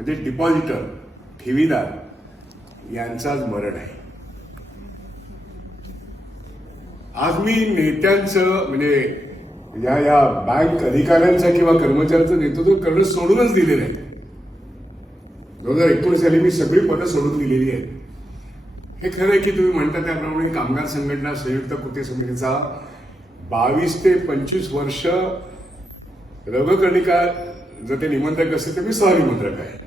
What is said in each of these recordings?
म्हणजे डिपॉझिटर, ठेवीदार यांचाच मरण आहे. आज मी नेत्यांचं म्हणजे या बँक अधिकाऱ्यांचं किंवा कर्मचाऱ्यांचं नेतृत्व करणं सोडूनच दिलेलं आहे. 2019 साली मी सगळी पदं सोडून दिलेली आहेत. हे खरं आहे की तुम्ही म्हणता त्याप्रमाणे कामगार संघटना, संयुक्त कृती समितीचा 22 ते 25 वर्ष रगकर्णिका जर ते निमंत्रक असेल तर मी सहनिमंत्रक आहे.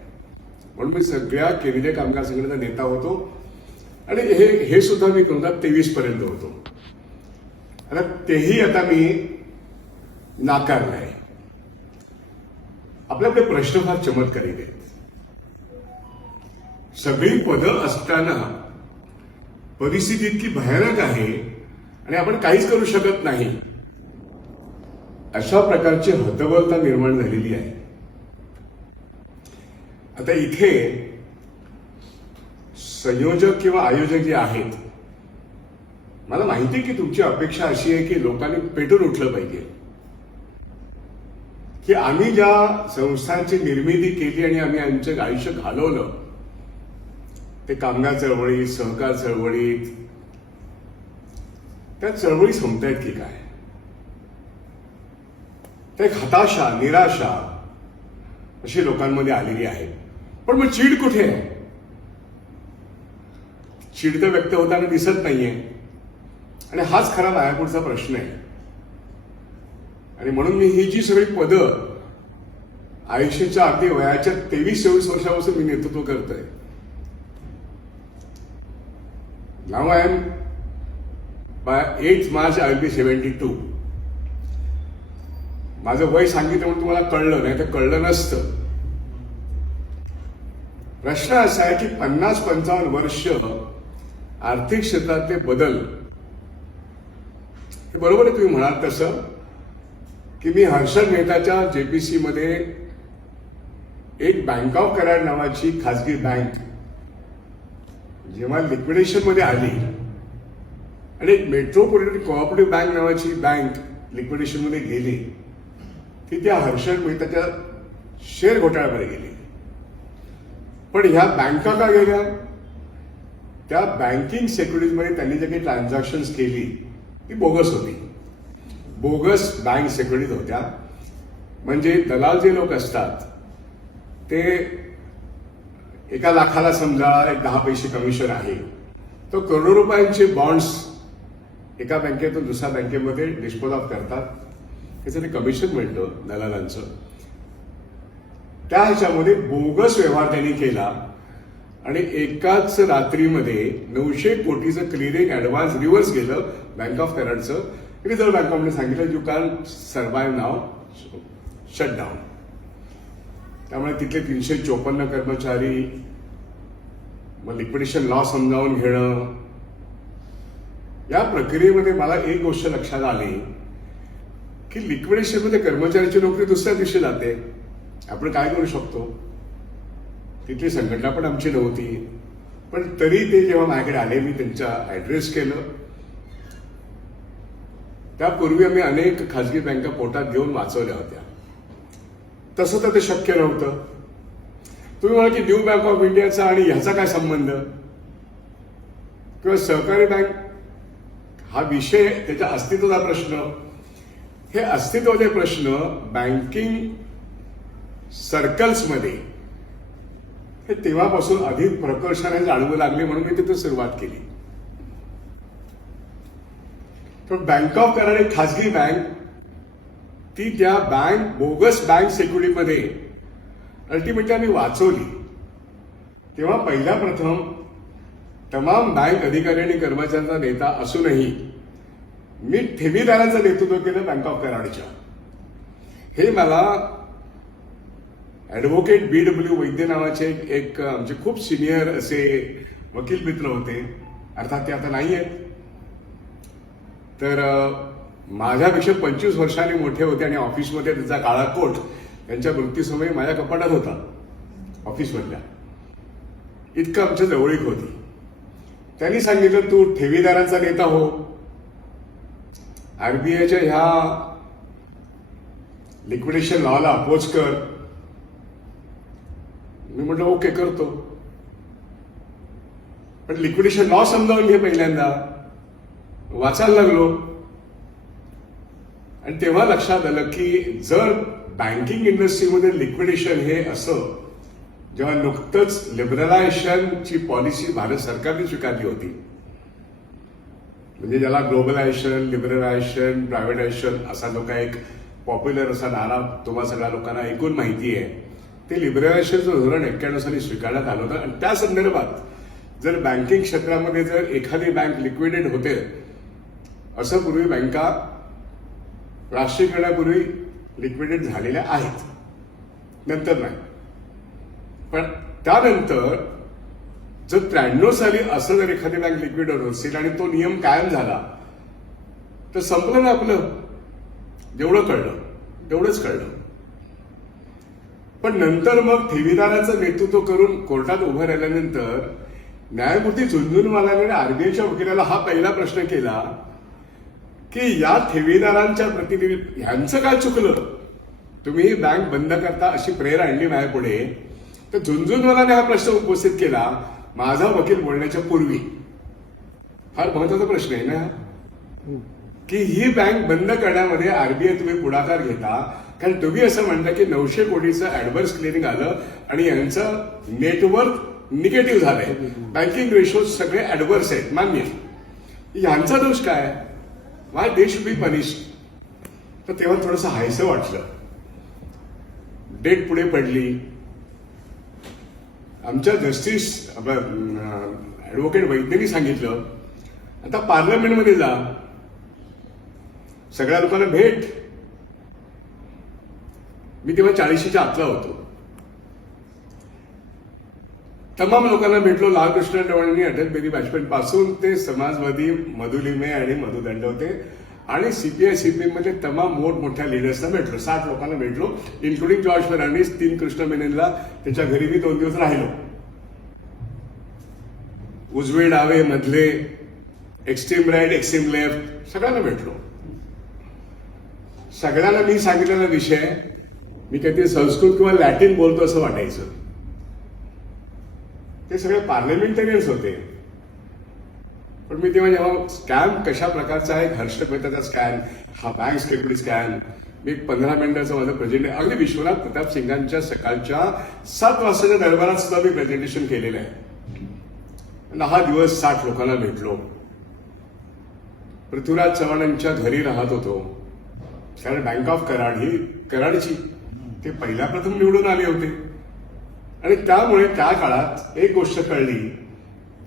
म्हणून मी सगळ्या केंद्रीय कामगार संघटनेचा नेता होतो आणि हे सुद्धा मी 2023 पर्यंत होतो. आता तेही आता मी नाकारलं आहे. आपले प्रश्न फार चमत्कारिक आहेत. सगळी पदं असताना परिस्थिती इतकी भयानक आहे आणि आपण काहीच करू शकत नाही, अशा प्रकारची हतबलता निर्माण झालेली आहे. आता इथे संयोजक किंवा आयोजक जे आहेत, मला माहिती आहे की तुमची अपेक्षा अशी आहे की लोकांनी पेटून उठलं पाहिजे, की आम्ही ज्या संस्थांची निर्मिती केली आणि आम्ही आमचं आयुष्य घालवलं ते कामगार चळवळीत, सहकार चळवळीत, त्या चळवळी संपतायत की काय? त्या एक हताशा, निराशा अशी लोकांमध्ये आलेली आहे. पण मग चीड कुठे आहे? चीड तर व्यक्त होताना दिसत नाहीये आणि हाच खरा मायापूरचा प्रश्न आहे. आणि म्हणून मी ही जी सगळी पदं आयुष्याच्या अगदी वयाच्या 23-24 वर्षापासून मी नेतृत्व करतोय. नाव I am by 8 March I will be 72. माझं वय सांगितलं म्हणून तुम्हाला कळलं नाही तर कळलं नसतं. प्रश्न असा आहे की 50-55 वर्ष आर्थिक क्षेत्रातले बदल, हे बरोबर आहे तुम्ही म्हणाल तसं की मी हर्षद मेहताच्या जेपीसी मध्ये एक बँक ऑफ कराड नावाची खाजगी बँक जेव्हा लिक्विडेशन मध्ये आली आणि एक मेट्रोपॉलिटन कोऑपरेटिव्ह बँक नावाची बँक लिक्विडेशन मध्ये गेली, ती त्या हर्षद मेहताच्या शेअर घोटाळ्यामध्ये गेली. पण ह्या बँका का गेल्या? त्या बँकिंग सेक्युरिटीजमध्ये त्यांनी जे काही ट्रान्झॅक्शन्स केली ती बोगस होती. बोगस बँक सेक्युरिटीज होत्या. म्हणजे दलाल जे लोक असतात ते 1 लाखाला समजा एक 10 पैसे कमिशन आहे, तो करोडो रुपयांचे बॉन्ड्स एका बँकेतून दुसऱ्या बँकेमध्ये डिस्पोज ऑफ करतात. त्याचं ते कमिशन मिळतं दलालांचं. त्या ह्याच्यामध्ये बोगस व्यवहार त्यांनी केला आणि एकाच रात्रीमध्ये 900 कोटीचं क्लिअरिंग ऍडव्हान्स रिव्हर्स गेलं बँक ऑफ कराडचं. रिझर्व्ह बँक ऑफने सांगितलं you can survive now, shut down. त्यामुळे तिथले 354 कर्मचारी, मग लिक्विडेशन लॉ समजावून घेणं, या प्रक्रियेमध्ये मला एक गोष्ट लक्षात आली की लिक्विडेशनमध्ये कर्मचाऱ्याची नोकरी दुसऱ्या दिवशी जाते. आपण काय करू शकतो? तिथली संघटना पण आमची नव्हती, पण तरी ते जेव्हा माझ्याकडे आले मी त्यांचा ऍड्रेस केलं. त्यापूर्वी आम्ही अनेक खाजगी बँका पोटात घेऊन वाचवल्या होत्या. तसं तर ते शक्य नव्हतं. तुम्ही म्हणा की न्यू बँक ऑफ इंडियाचा आणि ह्याचा काय संबंध, किंवा सहकारी बँक हा विषय, त्याच्या अस्तित्वाचा प्रश्न. हे अस्तित्वाचे प्रश्न बँकिंग सर्कल्समध्ये हे तेव्हापासून अधिक प्रकर्षाने जाणवू लागले, म्हणून मी तिथे सुरुवात केली. तर बँक ऑफ कराड एक खाजगी बँक, ती त्या बोगस बँक सेक्युरिटीमध्ये अल्टिमेटली आम्ही वाचवली. तेव्हा पहिल्या प्रथम तमाम बँक अधिकारी आणि कर्मचाऱ्यांचा नेता असूनही मी ठेवीदारांचं नेतृत्व केलं बँक ऑफ कराडच्या. हे मला ऍडव्होकेट BW वैद्य नावाचे एक आमचे खूप सिनियर असे वकील मित्र होते. अर्थात ते आता नाही आहेत. तर माझ्यापेक्षा 25 वर्षांनी मोठे होते आणि ऑफिसमध्ये त्यांचा काळा कोट त्यांच्या मृत्यूसमयी माझ्या कपाटात होता ऑफिसमधल्या. इतकं आमच्या जवळीक होती. त्यांनी सांगितलं तू ठेवीदारांचा नेता हो, आरबीआयच्या ह्या लिक्विडेशन लॉला अपोज कर. मी म्हटलं ओके करतो, पण लिक्विडेशन लॉ समजावून घे पहिल्यांदा. वाचायला लागलो आणि तेव्हा लक्षात आलं की जर बँकिंग इंडस्ट्रीमध्ये लिक्विडेशन हे असं, जेव्हा नुकतंच लिबरलायझेशनची पॉलिसी भारत सरकारने स्वीकारली होती, म्हणजे ज्याला ग्लोबलायझेशन, लिबरलायझेशन, प्रायव्हेटायझेशन असा जो काही एक पॉप्युलर असा नारा तुम्हा सगळ्या लोकांना ऐकून माहिती आहे, ते लिबरलायझेशनचं धोरण 91 साली स्वीकारण्यात आलं होतं. आणि त्या संदर्भात जर बँकिंग क्षेत्रामध्ये जर एखादी बँक लिक्विडेट होते, असं पूर्वी बँका राष्ट्रीयीकरणापूर्वी लिक्विडेट झालेल्या आहेत, नंतर नाही. पण त्यानंतर जर 93 साली असं जर एखादी बँक लिक्विडेट होत असेल आणि तो नियम कायम झाला तर संपलं ना आपलं. जेवढं कळलं तेवढंच कळलं. पण नंतर मग ठेवीदाराचं नेतृत्व करून कोर्टात उभं राहिल्यानंतर न्यायमूर्ती झुंझुनवालाने आरबीआयच्या वकिलाला हा पहिला प्रश्न केला की या ठेवीदारांच्या प्रतिनिधी ह्यांचं काय चुकलं, तुम्ही ही बँक बंद करता अशी प्रेर आणली माझ्यापुढे. तर झुंझुनवालाने हा प्रश्न उपस्थित केला माझा वकील बोलण्याच्या पूर्वी. फार महत्वाचा प्रश्न आहे ना की ही बँक बंद करण्यामध्ये आरबीआय तुम्ही पुढाकार घेता, कारण तुम्ही असं म्हणता की 900 कोटीचं ऍडव्हर्स क्लिअरिंग आलं आणि यांचं नेटवर्क निगेटिव्ह झालंय, बँकिंग रेशो सगळे ऍडव्हर्स आहेत, मान्य. यांचा दोष काय, Y they should be punished. तर तेव्हा थोडंसं हायसं वाटलं. डेट पुढे पडली. आमच्या जस्टिस ऍडव्होकेट वैद्यांनी सांगितलं आता पार्लमेंटमध्ये जा, सगळ्या लोकांना भेट. मी तेव्हा 40च्या आतला होतो. तमाम लोकांना भेटलो. लालकृष्ण अडवाणी, अटल बिहारी वाजपेयी पासून ते समाजवादी मधु लिमे आणि मधु दंडवते आणि सीपीआय सीपीएम मध्ये तमाम मोठमोठ्या लिडर्सना भेटलो. 60 लोकांना भेटलो, इन्क्लुडिंग जॉर्ज फर्नांडिस. 3 कृष्ण मेननला त्याच्या घरी मी 2 दिवस राहिलो. उजवे डावे मधले, एक्स्ट्रीम राईट, एक्स्ट्रीम लेफ्ट, सगळ्यांना भेटलो. सगळ्यांना मी सांगितलेला विषय, मी काहीतरी संस्कृत किंवा लॅटिन बोलतो असं वाटायचं. ते सगळे पार्लमेंटरियन्स होते. पण मी तेव्हा जेव्हा स्कॅम कशा प्रकारचा आहे, हर्षद मेहताचा स्कॅम, हा बँक स्टेटमेंट स्कॅम, मी 15 मिनिटाचं माझं प्रेझेंटेशन अगदी विश्वनाथ प्रताप सिंगांच्या सकाळच्या 7 वाजताच्या दरबारात सुद्धा मी प्रेझेंटेशन केलेलं आहे. 10 दिवस 60 लोकांना भेटलो. पृथ्वीराज चव्हाणांच्या घरी राहत होतो, कारण बँक ऑफ कराड ही कराडची, ते पहिल्या प्रथम निवडून आले होते. आणि त्यामुळे त्या काळात एक गोष्ट कळली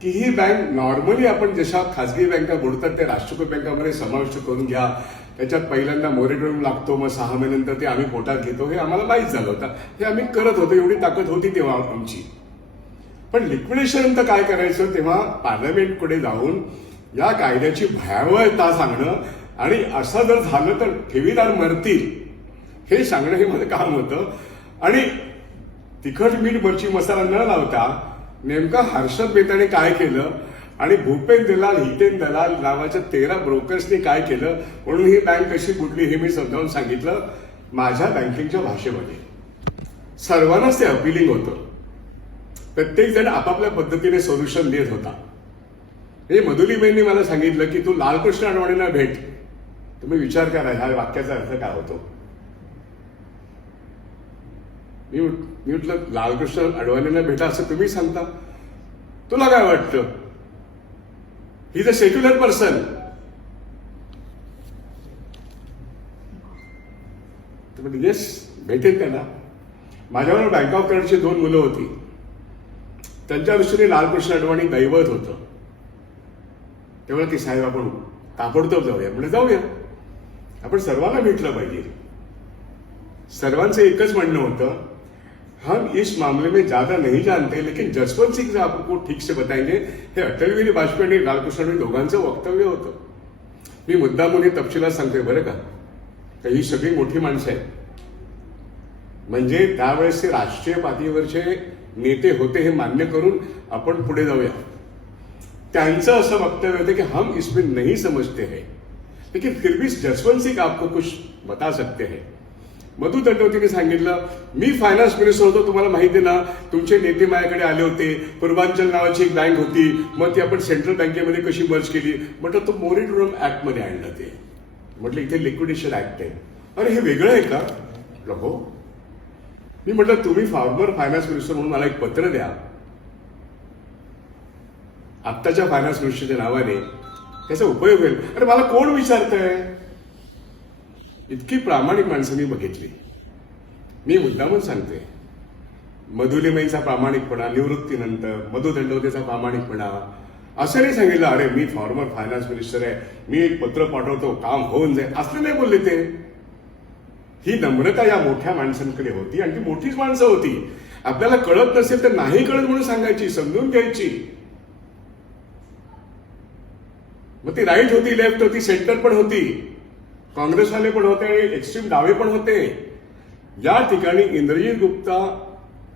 की ही बँक नॉर्मली आपण जशा खासगी बँका बुडतात त्या राष्ट्रीयकृत बँकांमध्ये समाविष्ट करून घ्या, त्याच्यात पहिल्यांदा मोरेटोरियम लागतो, मग 6 महिन्यानंतर ते आम्ही पोटात घेतो, हे आम्हाला माहीत झालं होतं. हे आम्ही करत होतो, एवढी ताकद होती तेव्हा आमची. पण लिक्विडेशन नंतर काय करायचं, तेव्हा पार्लमेंटकडे जाऊन या कायद्याची भयावहता सांगणं आणि असं जर झालं तर ठेवीदार मरतील हे सांगणं हे माझं काम होतं. आणि तिखट मीठ मिरची मसाला न लावता नेमका हर्षद मेहताने काय केलं आणि भूपेन दलाल, हितेन दलाल नावाच्या 13 ब्रोकर्सनी काय केलं, म्हणून ही बँक कशी बुडली हे मी समजावून सांगितलं माझ्या बँकिंगच्या भाषेमध्ये. सर्वांनाच ते अपिलिंग होतं. प्रत्येक जण आपापल्या पद्धतीने सोल्युशन देत होता. हे मधुलिमेंनी मला सांगितलं की तू लालकृष्ण अडवाणींना भेट. तुम्ही विचार करा ह्या वाक्याचा अर्थ काय होतो. मी म्हटलं लालकृष्ण अडवाणींना भेटा असं तुम्ही सांगता, तुला काय वाटतं, he is a secular person. म्हणजे येस भेटेल त्यांना. माझ्यावर बँक ऑफ कराडची 2 मुलं होती. त्यांच्या दृष्टीने लालकृष्ण अडवाणी दैवत होतं. तेव्हा की साहेब आपण ताबडतोब जाऊया. म्हणजे जाऊया, आपण सर्वांना भेटलं पाहिजे. सर्वांचं एकच म्हणणं होतं, हम इस मामले में ज्यादा नहीं जानते लेकिन जसवंत सिंह से आपको ठीक से बताएंगे. हे अटल बिहारी वाजपेयी आणि लालकृष्ण अडवाणी दोघांचं वक्तव्य होतं. मी मुद्दामून हे तपशिलात सांगतोय बरं का, तर ही सगळी मोठी माणसं आहेत. म्हणजे त्यावेळेस ते राष्ट्रीय पातळीवरचे नेते होते हे मान्य करून आपण पुढे जाऊया. त्यांचं असं वक्तव्य होतं की हम इसमें नहीं समझते हैं लेकिन फिर भी जसवंत सिंह आपको कुछ बता सकते हैं. मधु दंडवतीने सांगितलं, मी फायनान्स मिनिस्टर होतो, तुम्हाला माहिती आहे ना, तुमचे नेते माझ्याकडे आले होते, पूर्वांचल नावाची एक बँक होती, मग ती आपण सेंट्रल बँकेमध्ये कशी मर्ज केली. म्हटलं तो मोरेटोरियम ऍक्टमध्ये आणलं ते. म्हटलं इथे लिक्विडेशन ऍक्ट आहे. अरे हे वेगळं आहे का? हो. मी म्हटलं तुम्ही फॉर्मर फायनान्स मिनिस्टर म्हणून मला एक पत्र द्या, आत्ताच्या फायनान्स मिनिस्टरच्या नावाने, त्याचा उपयोग होईल. अरे मला कोण विचारतंय? इतकी प्रामाणिक माणसं मी बघितली. मी मुद्दामून सांगते, मधुलिमाईचा प्रामाणिकपणा, निवृत्तीनंतर मधु दंडवतेचा प्रामाणिकपणा, असं नाही सांगितलं अरे मी फॉर्मर फायनान्स मिनिस्टर आहे, मी एक पत्र पाठवतो, काम होऊन जाईल, असं नाही बोलले ते. ही नम्रता या मोठ्या माणसांकडे होती आणि ती मोठीच माणसं होती. आपल्याला कळत नसेल तर नाही कळत म्हणून सांगायची, समजून घ्यायची. मग ती राईट होती, लेफ्ट होती, सेंटर पण होती, काँग्रेसवाले पण होते आणि एक्स्ट्रीम डावे पण होते. या ठिकाणी इंद्रजीत गुप्ता,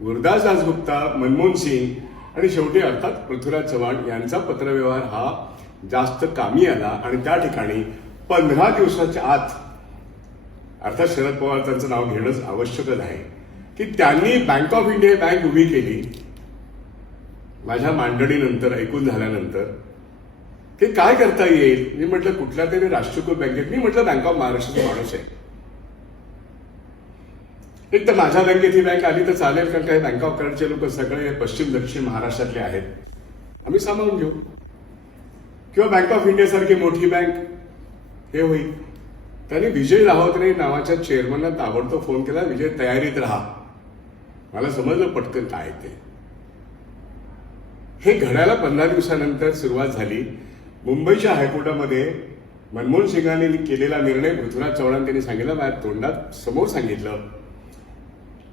गुरदास दासगुप्ता, मनमोहन सिंग आणि शेवटी अर्थात पृथ्वीराज चव्हाण यांचा पत्रव्यवहार हा जास्त कामी आला. आणि त्या ठिकाणी 15 दिवसाच्या आत, अर्थात शरद पवार त्यांचं नाव घेणंच आवश्यकच आहे, की त्यांनी बँक ऑफ इंडिया बँक उभी केली. माझ्या मांडणीनंतर, ऐकून झाल्यानंतर, ते काय करता येईल. मी म्हटलं कुठल्या तरी राष्ट्रीयकृत बँकेत, मी म्हटलं बँक ऑफ महाराष्ट्राचा माणूस आहे, एक तर माझ्या बँकेत ही बँक आली तर चालेल, कारण काही बँक ऑफ कराडचे लोक सगळे पश्चिम दक्षिण महाराष्ट्रातले आहेत, आम्ही सामावून घेऊ. किंवा बँक ऑफ इंडिया सारखी मोठी बँक हे होईल. त्याने विजय राहवतरे नावाच्या चेअरमनला ताबडतोब फोन केला, विजय तयारीत राहा. मला समजलं पटकन काय ते. हे घडायला 15 दिवसानंतर सुरुवात झाली. मुंबईच्या हायकोर्टामध्ये मनमोहन सिंगांनी केलेला निर्णय पृथ्वीराज चव्हाण त्यांनी सांगितलं, माझ्या तोंडात समोर सांगितलं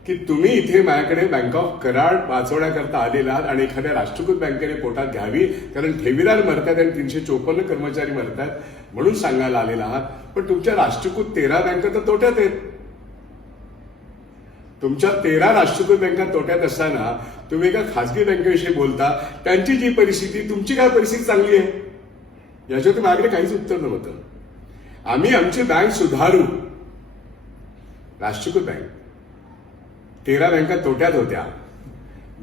की तुम्ही इथे माझ्याकडे बँक ऑफ कराड वाचवण्याकरता आलेला आहात आणि एखाद्या राष्ट्रीयकृत बँकेने पोटात घ्यावी, कारण ठेवीदार मरतात आणि 354 कर्मचारी मरतात म्हणून सांगायला आलेला आहात. पण तुमच्या राष्ट्रीयकृत 13 बँका तर तोट्यात आहेत. तुमच्या 13 राष्ट्रीयकृत बँका तोट्यात असताना तुम्ही एका खासगी बँकेविषयी बोलता, त्यांची जी परिस्थिती, तुमची काय परिस्थिती चांगली आहे, याच्यावर माझ्याकडे काहीच उत्तर नव्हतं. आम्ही आमची बँक सुधारू, राष्ट्रीयकृत बँक 13 बँका तोट्यात होत्या.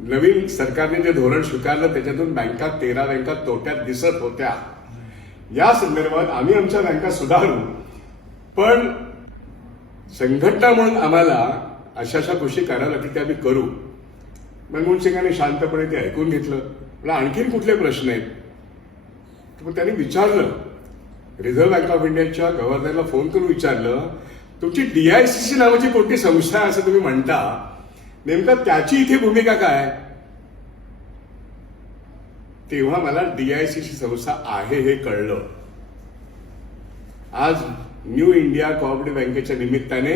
नवीन सरकारने जे धोरण स्वीकारलं त्याच्यातून बँका 13 बँका तोट्यात दिसत होत्या. या संदर्भात आम्ही आमच्या बँका सुधारू, पण संघटना म्हणून आम्हाला अशा अशा गोष्टी करायला लागतील, ते आम्ही करू. मनमोहन सिंगांनी शांतपणे ते ऐकून घेतलं. मला आणखीन कुठले प्रश्न आहेत, मग त्यांनी विचारलं, रिझर्व्ह बँक ऑफ इंडियाच्या गव्हर्नरला फोन करून विचारलं, तुमची DICC नावाची कोणती संस्था आहे असं तुम्ही म्हणता, नेमका त्याची इथे भूमिका काय. तेव्हा मला DICC संस्था आहे हे कळलं. आज न्यू इंडिया कोऑपरेटिव्ह बँकेच्या निमित्ताने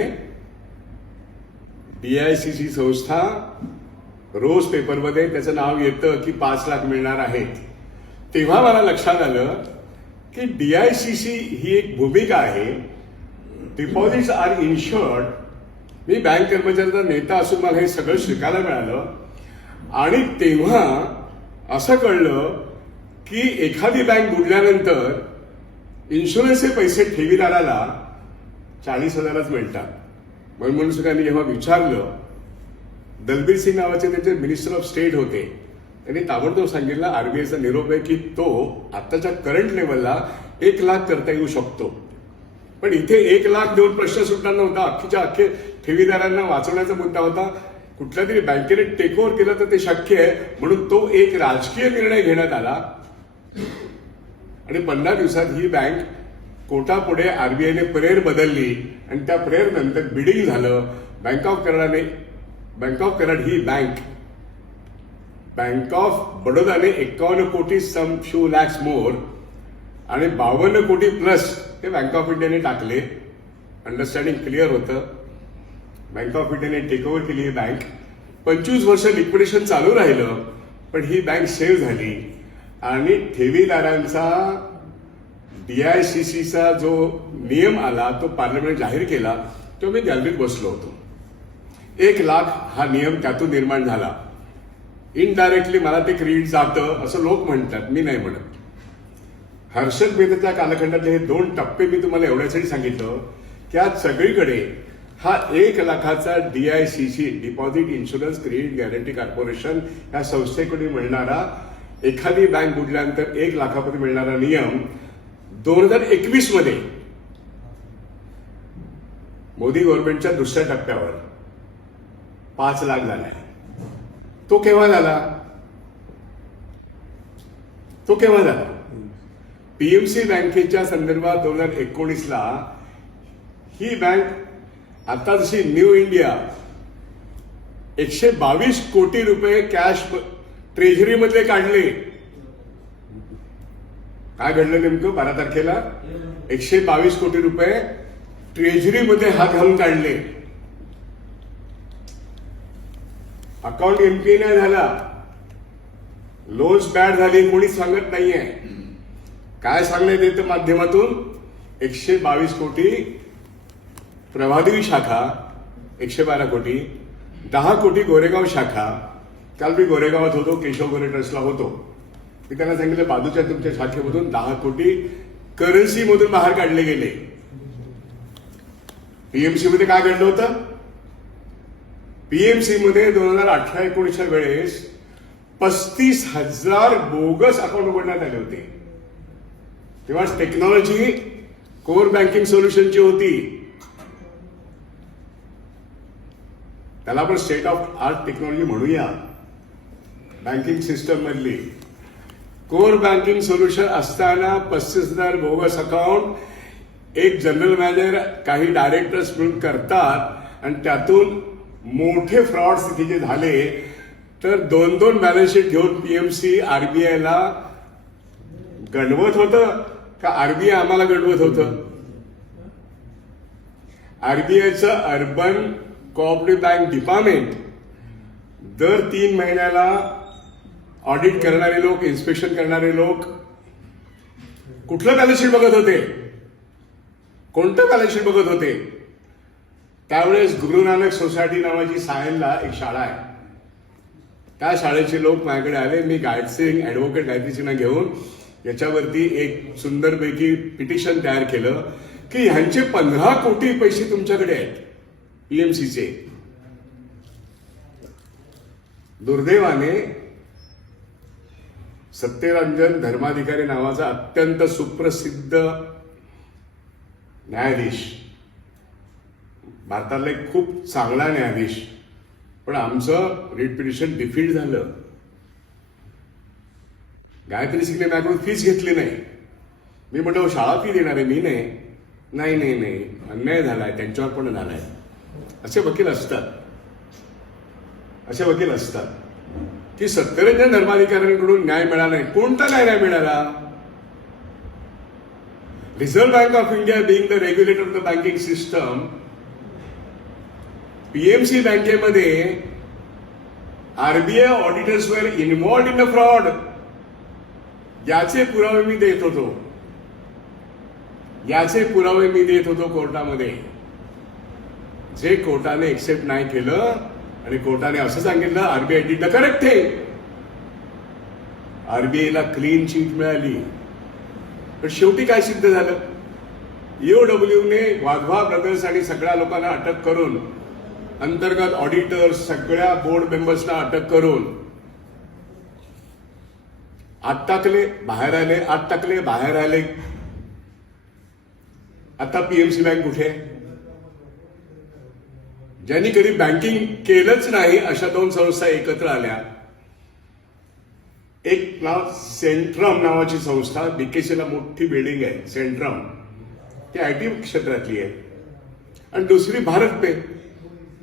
DICC संस्था रोज पेपरमध्ये त्याचं नाव येतं की 5 लाख मिळणार आहेत. तेव्हा मला लक्षात आलं की DICC ही एक भूमिका आहे, डिपॉझिट्स आर इन्शुअर्ड. मी बँक कर्मचाऱ्याचा नेता असून मला हे सगळं शिकायला मिळालं. आणि तेव्हा असं कळलं की एखादी बँक बुडल्यानंतर इन्शुरन्सचे पैसे ठेवीदाराला 40,000च मिळतात. मनमोहन सिंगांनी जेव्हा विचारलं, दलबीर सिंग नावाचे त्यांचे मिनिस्टर ऑफ स्टेट होते, त्यांनी ताबडतोब सांगितलं RBIचा निरोप आहे की तो आताच्या करंट लेवलला 1 लाख करता येऊ शकतो. पण इथे 1 लाख देऊन प्रश्न सुटणार नव्हता, अख्खीच्या अख्खे ठेवीदारांना वाचवण्याचा मुद्दा होता. कुठल्या तरी बँकेने टेक ओव्हर केलं तर ते शक्य आहे, म्हणून तो एक राजकीय निर्णय घेण्यात आला. आणि 15 दिवसात ही बँक कोर्टापुढे RBIने प्रेयर बदलली आणि त्या प्रेयर नंतर बिडिंग झालं. Bank of Karad he bank of बडोदाने 51 कोटी सम फ्यू लॅक्स मोर आणि 52 कोटी प्लस हे बँक ऑफ इंडियाने टाकले. अंडरस्टँडिंग क्लिअर होतं. बँक ऑफ इंडियाने टेक ओव्हर केली ही बँक. 25 वर्ष लिक्विडेशन चालू राहिलं, पण ही बँक सेव्ह झाली आणि ठेवीदारांचा DICCचा जो नियम आला तो पार्लमेंट जाहीर केला, तो मी गॅलरीत बसलो होतो. 1 लाख हा नियम त्यातून निर्माण झाला. इनडायरेक्टली मला ते क्रेडिट जातं असं लोक म्हणतात, मी नाही म्हणत. हर्षद मेहताच्या कालखंडातले हे 2 टप्पे मी तुम्हाला एवढ्यासाठी सांगितलं की आज सगळीकडे हा 1 लाखाचा DICC deposit insurance credit guarantee corporation या संस्थेकडून मिळणारा, एखादी बँक बुडल्यानंतर 1 लाखापर्यंत मिळणारा नियम 2021 मध्ये मोदी गव्हर्नमेंटच्या दुसऱ्या टप्प्यावर 5 लाख झालाय. तो केव्हा झाला? पीएमसी बँकेच्या संदर्भात 2019ला ही बँक आता जशी न्यू इंडिया 122 कोटी रुपये कॅश ट्रेझरीमध्ये काढले. काय घडलं नेमकं 12 तारखेला? 122 कोटी रुपये ट्रेझरीमध्ये हात घालून काढले. अकाउंट एमपी नाही झाला, लोन्स बॅड झाली, कोणीच सांगत नाहीये. काय सांगण्यात येतं माध्यमातून? 122 कोटी प्रभादेवी शाखा, 112 कोटी, 10 कोटी गोरेगाव शाखा. काल मी गोरेगावात होतो, केशव गोरे ट्रस्टला होतो. मी त्यांना सांगितलं बाजूच्या तुमच्या शाखेमधून 10 कोटी करन्सी मधून बाहेर काढले गेले. पीएमसी मध्ये काय घडलं होतं? पीएमसी मध्ये 2018-19च्या वेळेस 35,000 बोगस अकाउंट उघडण्यात आले होते. तेव्हा टेक्नॉलॉजी कोर बँकिंग सोल्युशनची होती. त्याला आपण स्टेट ऑफ आर्ट टेक्नॉलॉजी म्हणूया. बँकिंग सिस्टम मधली कोर बँकिंग सोल्युशन असताना 35,000 बोगस अकाउंट एक जनरल मॅनेजर, काही डायरेक्टर्स मिळून करतात आणि त्यातून मोठे फ्रॉड्स तिथे झाले. तर 2-2 बॅलन्स शीट घेऊन पीएमसी आरबीआयला गणवत होतं का आरबीआय आम्हाला गणवत होतं? आरबीआयचं अर्बन कोऑपरेटिव्ह बँक डिपार्टमेंट दर 3 महिन्याला ऑडिट करणारे लोक, इन्स्पेक्शन करणारे लोक कुठलं बॅलन्स शीट बघत होते? कोणतं बॅलन्स शीट बघत होते? त्यावेळेस गुरु नानक सोसायटी नावाची सायनला एक शाळा आहे. त्या शाळेचे लोक माझ्याकडे आले. मी गायत्री ऍडव्होकेट गायत्री सिन्हा घेऊन याच्यावरती एक सुंदरपैकी पिटिशन तयार केलं की ह्यांचे 15 कोटी पैसे तुमच्याकडे आहेत पीएमसीचे. दुर्दैवाने सत्यरंजन धर्माधिकारी नावाचा अत्यंत सुप्रसिद्ध न्यायाधीश, भारतातला एक खूप चांगला न्यायाधीश, पण आमचं रिट पिटिशन डिफीट झालं. गायत्री सिंगने माझ्याकडून फीस घेतली नाही. मी म्हटलं शाळा फी देणार आहे मी. नाही अन्याय झालाय, त्यांच्यावर पण झालाय. असे वकील असतात की सत्यरंजन धर्माधिकाऱ्यांकडून न्याय मिळाला नाही. कोणता न्याय मिळाला? Reserve bank of India being the regulator of the banking system, PMC बँकेमध्ये आरबीआय ऑडिटर्स वर इन्व्हॉल्ड इन द फ्रॉड, याचे पुरावे मी देत होतो कोर्टामध्ये. जे कोर्टाने एक्सेप्ट नाही केलं आणि कोर्टाने असं सांगितलं RBI did the correct thing. आरबीआयला क्लीन चिट मिळाली. पण शेवटी काय सिद्ध झालं? ईओडब्ल्यूने वाघवा ब्रदर्स आणि सगळ्या लोकांना अटक करून, अंतर्गत ऑडिटर्स, सगळ्या बोर्ड मेंबर्सना अटक करून आत टाकले, बाहेर आले. आता पीएमसी बँक कुठे? ज्यांनी कधी बँकिंग केलंच नाही अशा 2 संस्था एकत्र आल्या. एक नाव सेंट्रम नावाची संस्था, बीकेसीला मोठी बिल्डिंग आहे सेंट्रम, ती आयटी क्षेत्रातली आहे. आणि दुसरी भारत पे,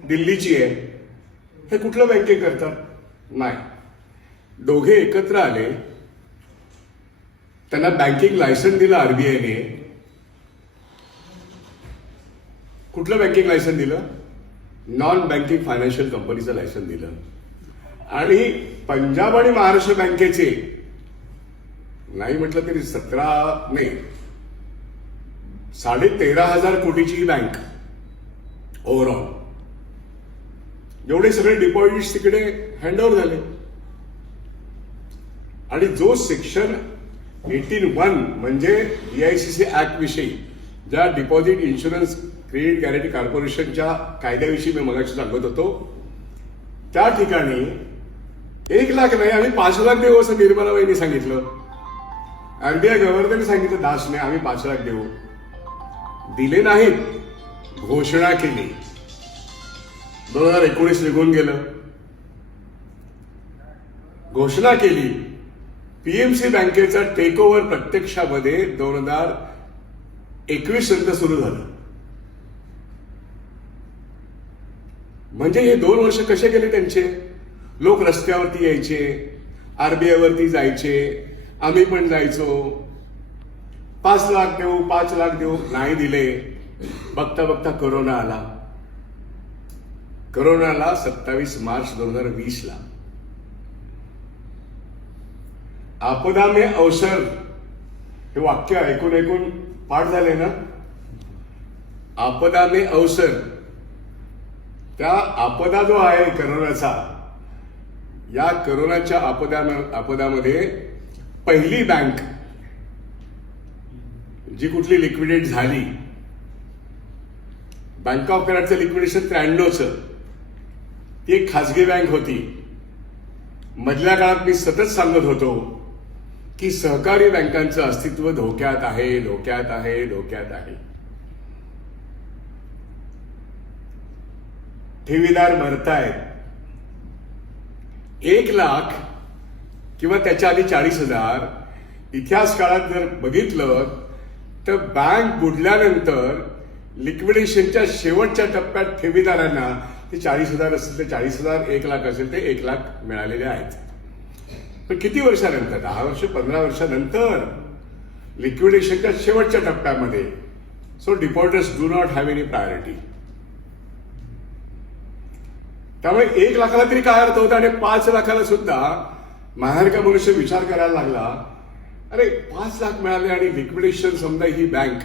दिल्लीची आहे. हे कुठलं बँकिंग करतात? नाही. दोघे एकत्र आले, त्यांना बँकिंग लायसन दिलं आरबीआयने. कुठलं बँकिंग लायसन दिलं? नॉन बँकिंग फायनान्शियल कंपनीचं लायसन दिलं. आणि पंजाब आणि महाराष्ट्र बँकेचे नाही म्हटलं तरी 13,500 कोटीची ही बँक ओव्हरऑल. एवढे सगळे डिपॉझिट्स तिकडे हँडओव्हर झाले. आणि जो सेक्शन 18(1) म्हणजे DICC ऍक्ट विषयी ज्या डिपॉझिट इन्शुरन्स क्रेडिट गॅरंटी कॉर्पोरेशनच्या कायद्याविषयी मी मगाशी सांगत होतो. त्या ठिकाणी 1 लाख नाही, आम्ही 5 लाख देऊ असं निर्मला वहिनी सांगितलं. आरबीआय गव्हर्नरने सांगितलं दासने आम्ही 5 लाख देऊ. दिले नाहीत, घोषणा केली. 2019 निघून गेलं. घोषणा केली. पीएमसी बँकेचा टेक ओव्हर प्रत्यक्षामध्ये 2021 नंतर सुरू झालं. म्हणजे हे 2 वर्ष कसे गेले त्यांचे? लोक रस्त्यावरती यायचे, आरबीआय वरती जायचे, आम्ही पण जायचो. 5 लाख देऊ, 5 लाख देऊ, नाही दिले. बघता बघता कोरोना आला. कोरोना आला 27 मार्च 2020 ला. आपदा में अवसर हे वाक्य ऐकून ऐकून पाठ झाले ना. आपदा में अवसर, त्या आपदा जो आहे कोरोनाचा, या कोरोनाच्या आपदामध्ये पहिली बँक जी कुठली लिक्विडेट झाली, बँक ऑफ कराडचं लिक्विडेशन 93चं, ती एक खासगी बँक होती. मधल्या काळात मी सतत सांगत होतो की सहकारी बँकांचं अस्तित्व धोक्यात आहे, धोक्यात आहे, धोक्यात आहे. ठेवीदार मरतायत. 1 लाख किंवा त्याच्या आधी 40,000 इतिहास काळात जर बघितलं तर बँक बुडल्यानंतर लिक्विडेशनच्या शेवटच्या टप्प्यात ठेवीदारांना ते 40,000 असतील ते 40,000, 1 लाख असेल ते 1 लाख मिळालेले आहेत. पण किती वर्षानंतर? 10 वर्ष, 15 वर्षानंतर लिक्विडेशनच्या शेवटच्या टप्प्यामध्ये. So depositors do not have any priority. त्यामुळे 1 लाखाला तरी काय अर्थ होता आणि 5 लाखाला सुद्धा महाराष्ट्र मनुष्य विचार करायला लागला, अरे 5 लाख मिळाले आणि लिक्विडेशन समजा ही बँक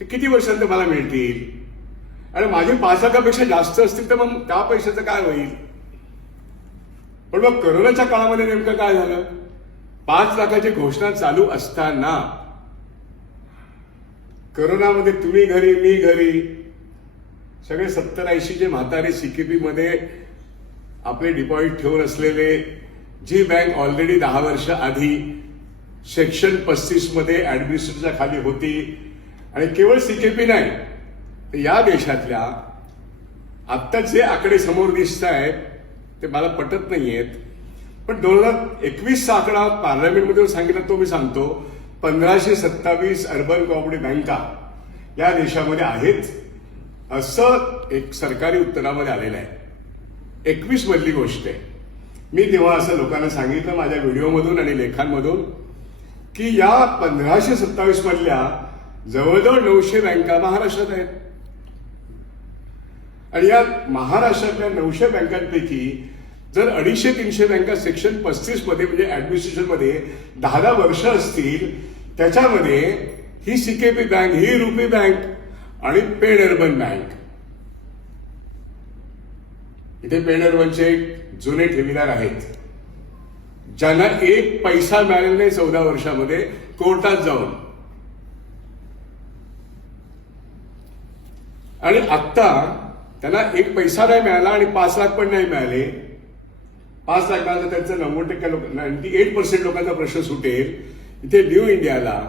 ते किती वर्षांत मला मिळतील आणि माझे 5 लाखापेक्षा जास्त असतील तर मग त्या पैशाचं काय होईल? पण मग कोरोनाच्या काळामध्ये नेमकं काय झालं? 5 लाखाची घोषणा चालू असताना कोरोनामध्ये तुम्ही घरी, मी घरी, सगळे 70-80 जे म्हातारे सीकेपी मध्ये आपले डिपॉझिट ठेवून असलेले, जी बँक ऑलरेडी 10 वर्ष आधी सेक्शन 35 मध्ये ऍडमिनिस्ट्रेटरच्या खाली होती. आणि केवळ सीकेपी नाही, तर या देशातल्या आत्ता जे आकडे समोर दिसत आहेत ते मला पटत नाहीयेत. पण 2021चा आकडा पार्लमेंटमध्ये सांगितला तो मी सांगतो. 1527 अर्बन कोऑपरेटिव्ह बँका या देशामध्ये आहेत असं एक सरकारी उत्तरामध्ये आलेलं आहे. 21 मधली गोष्ट आहे. मी तेव्हा असं लोकांना सांगितलं माझ्या व्हिडिओमधून आणि लेखांमधून की या 1527 मधल्या जवळजवळ 900 बँका महाराष्ट्रात आहेत. आणि या महाराष्ट्रातल्या 900 बँकांपैकी जर 250-300 बँका सेक्शन 35 मध्ये म्हणजे ऍडमिनिस्ट्रेशन मध्ये 10 वर्ष असतील, त्याच्यामध्ये ही सीकेपी बँक, ही रुपी बँक आणि पेड अर्बन बँक. इथे पेड अर्बनचे जुने ठेवीदार आहेत ज्यांना 1 पैसा मिळालेला नाही 14 वर्षामध्ये कोर्टात जाऊन. आणि आत्ता त्यांना 1 पैसा नाही मिळाला आणि 5 लाख पण नाही मिळाले. 5 लाख मिळालं तर त्यांचं 90% 98% लोकांचा प्रश्न सुटेल. इथे न्यू इंडियाला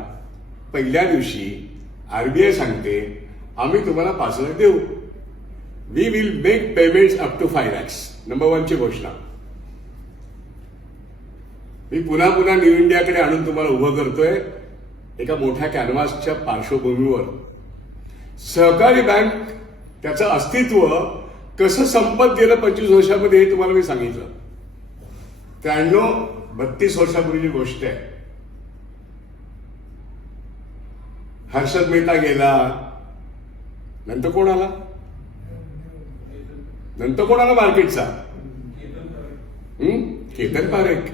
पहिल्या दिवशी आरबीआय सांगते आम्ही तुम्हाला 5 लाख देऊ. We will make payments up to 5 lakhs. Number 1 ची घोषणा. मी पुन्हा पुन्हा न्यू इंडियाकडे आणून तुम्हाला उभं करतोय एका मोठ्या कॅनव्हासच्या पार्श्वभूमीवर. सहकारी बँक त्याचं अस्तित्व कसं संपत गेलं 25 वर्षामध्ये हे तुम्हाला मी सांगितलं. 32 वर्षापूर्वीची गोष्ट आहे. हर्षद मेहता गेला, नंतर कोण आला? नंतर कोण आला मार्केटचा? केतन पारेख,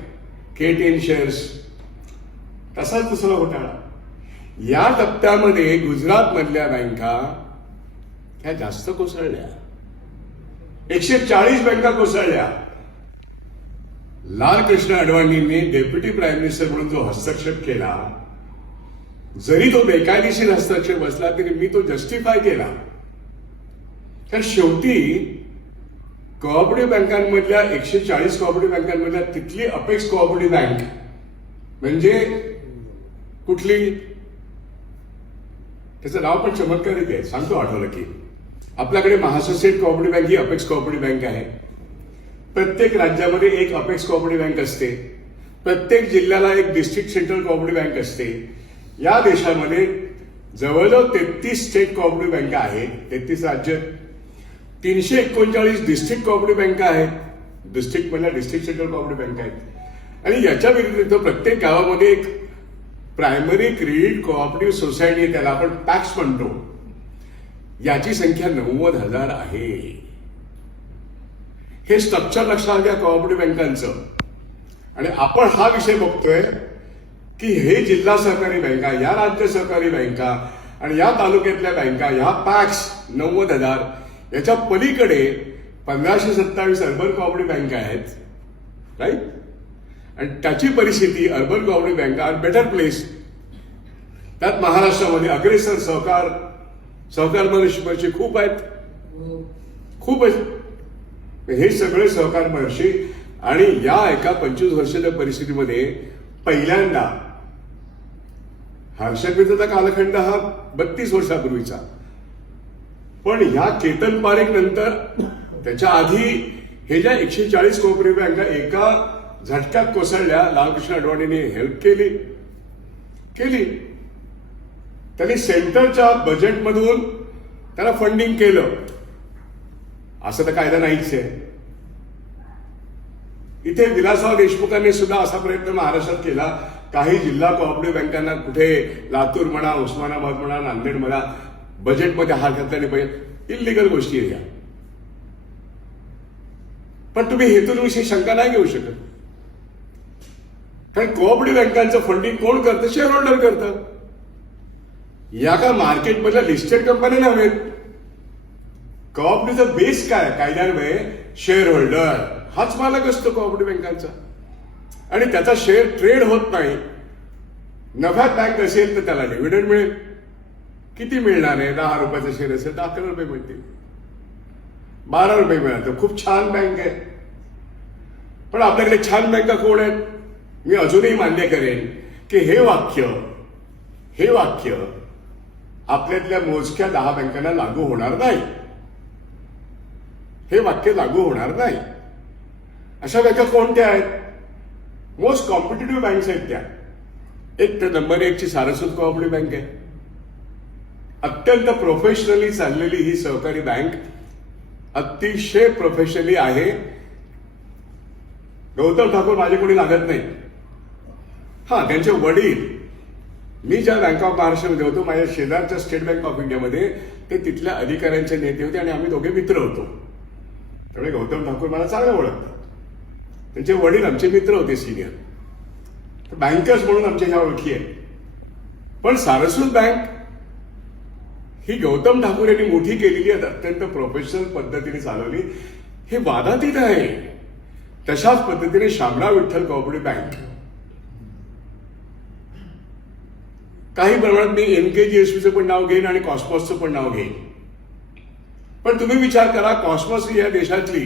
K10 शेअर्स, तसाच दुसरा घोटाळा. या टप्प्यामध्ये गुजरात मधल्या बँका ह्या जास्त कोसळल्या. 140 बँका कोसळल्या. लालकृष्ण अडवाणींनी डेप्युटी प्राईम मिनिस्टर म्हणून जो हस्तक्षेप केला जरी तो बेकायदेशीर हस्तक्षेप असला तरी मी तो जस्टिफाय केला. कारण शेवटी कोऑपरेटिव्ह बँकांमधल्या 140 कोऑपरेटिव्ह बँकांमधल्या तिथली अपेक्स कोऑपरेटिव्ह बँक म्हणजे कुठली, त्याचं नाव पण चमत्कारिक आहे, सांगतो आठवलं की. आपल्याकडे महासोसिएट कोऑपरेटिव्ह बँक ही अपेक्स कोऑपरेटिव्ह बँक आहे. प्रत्येक राज्यामध्ये एक अपेक्स कोऑपरेटिव्ह बँक असते. प्रत्येक जिल्ह्याला एक डिस्ट्रिक्ट सेंट्रल कोऑपरेटिव्ह बँक असते. या देशामध्ये जवळजवळ 33 स्टेट कोऑपरेटिव्ह बँका आहेत, 33 राज्य, 339 डिस्ट्रिक्ट कोऑपरेटिव्ह बँका आहेत. डिस्ट्रिक्ट मधल्या डिस्ट्रिक्ट सेंट्रल कोऑपरेटिव्ह बँका आहेत. आणि याच्या व्यतिरिक्त प्रत्येक गावामध्ये एक प्रायमरी क्रेडिट कोऑपरेटिव्ह सोसायटी आहे, त्याला आपण पॅक्स म्हणतो. याची संख्या 90,000 आहे. हे स्ट्रक्चर लक्षात घ्या कोऑपरेटिव्ह बँकांचं. आणि आपण हा विषय बघतोय की हे जिल्हा सहकारी बँका, या राज्य सहकारी बँका आणि या तालुक्यातल्या बँका, या पॅक्स 90,000, याच्या पलीकडे 1527 अर्बन कोऑपरेटिव्ह बँका आहेत, राईट. आणि त्याची परिस्थिती अर्बन कोऑपरेटिव्ह बँका आर बेटर प्लेस. त्यात महाराष्ट्रामध्ये अग्रेसर सहकार महर्षी खूप आहेत, खूप आहेत. हे सगळे सहकार महर्षी. आणि या एका 25 वर्षाच्या परिस्थितीमध्ये पहिल्यांदा हर्षद मेहताचा कालखंड हा 32 वर्षापूर्वीचा, पण ह्या केतन पारेख नंतर त्याच्या आधी हे ज्या 140 कोऑपरेटिव्ह बँका एका झटक्यात कोसळल्या. लालकृष्ण अडवाणींनी हेल्प केली. त्यांनी सेंटरच्या बजेटमधून त्याला फंडिंग केलं. असं तर कायदा नाहीच आहे. इथे विलासराव देशमुखांनी सुद्धा असा प्रयत्न महाराष्ट्रात केला. काही जिल्हा कोऑपरेटिव्ह बँकांना कुठे लातूर म्हणा, उस्मानाबाद म्हणा, नांदेड म्हणा, बजेटमध्ये हात घातल्याने पाहिजे. इलिगल गोष्टी आहेत या. पण तुम्ही हेतूंविषयी शंका नाही घेऊ शकत. कारण कोऑपरेटिव्ह बँकांचं फंडिंग कोण करतं? शेअर होल्डर करतं. या का मार्केटमधल्या लिस्टेड कंपन्या नव्हेत. कोऑपरेटिव्हचा बेस काय कायद्यान्वये? शेअर होल्डर हाच मालक असतो कोऑपरेटिव्ह बँकांचा. आणि त्याचा शेअर ट्रेड होत नाही. नफ्यात बँक असेल तर त्याला डिव्हिडंड मिळेल. किती मिळणार आहे? 10 रुपयाचा शेअर असेल तर 11 रुपये मिळतील, 12 रुपये मिळालं. खूप छान बँक आहे. पण आपल्याकडे छान बँका कोण आहेत? मी अजूनही मान्य करेन की हे वाक्य आपल्यातल्या मोजक्या 10 बँकांना लागू होणार नाही. हे वाक्य लागू होणार नाही. अशा बँका कोणत्या आहेत? मोस्ट कॉम्पिटेटिव्ह बँक्स आहेत त्या. एक तर नंबर 1 ची सारस्वत कोऑपरेटिव्ह बँक आहे. अत्यंत प्रोफेशनली चाललेली ही सहकारी बँक अतिशय प्रोफेशनली आहे. गौतम ठाकूर माझे कोणी लागत नाही. हा, त्यांचे वडील, मी ज्या बँक ऑफ महाराष्ट्रामध्ये होतो, माझ्या शेजारच्या स्टेट बँक ऑफ इंडियामध्ये ते तिथल्या अधिकाऱ्यांचे नेते होते आणि आम्ही दोघे मित्र होतो. त्यामुळे गौतम ठाकूर मला चांगलं ओळखतात. त्यांचे वडील आमचे मित्र होते सिनियर. बँकर्स म्हणून आमच्या ह्या ओळखी आहेत. पण सारस्वत बँक ही गौतम ठाकूर यांनी मोठी केलेली आहे, अत्यंत प्रोफेशनल पद्धतीने चालवली. हे वादातीत आहे. तशाच पद्धतीने शामराव विठ्ठल कोऑपरेटिव्ह बँक, काही प्रमाणात मी NKGSBचं पण नाव घेईन आणि कॉस्मॉसचं पण नाव घेईन. पण तुम्ही विचार करा, कॉस्मॉस ही या देशातली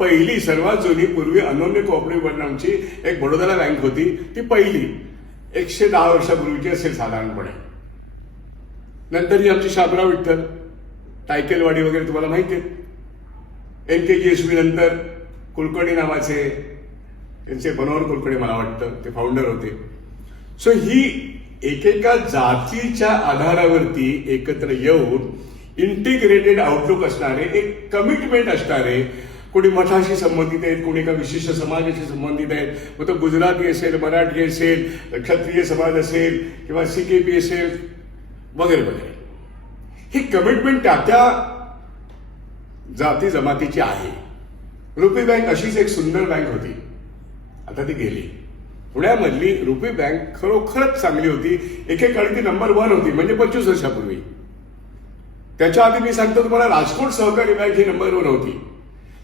पहिली, सर्वात जुनी, पूर्वी अनोन्य कोऑपरेटिव्ह बनामची एक बडोदा बँक होती. ती पहिली 110 वर्षापूर्वीची असेल साधारणपणे. नंतर ही आमची शामराव विठ्ठल, टायकेलवाडी वगैरे तुम्हाला माहिती आहे. NKGSB नंतर कुलकर्णी नावाचे, त्यांचे मनोहर कुलकर्णी मला वाटतं ते फाउंडर होते. सो ही एकेका जातीच्या आधारावरती एकत्र येऊन इंटिग्रेटेड आउटलुक असणारे, एक कमिटमेंट असणारे, कोणी मठाशी संबंधित आहेत, कोणी एका विशिष्ट समाजाशी संबंधित आहेत. मग तो गुजराती असेल, मराठी असेल, क्षत्रिय समाज असेल किंवा CKP असेल वगैरे वगैरे. ही कमिटमेंट त्या जाती जमातीची आहे. रुपी बँक अशीच एक सुंदर बँक होती, आता ती गेली. पुण्यामधली रुपी बँक खरोखरच चांगली होती. एकेकाळी ती नंबर 1 होती, म्हणजे 25 वर्षापूर्वी. त्याच्या आधी मी सांगतो तुम्हाला, राजकोट सहकारी बँक ही नंबर 1 होती.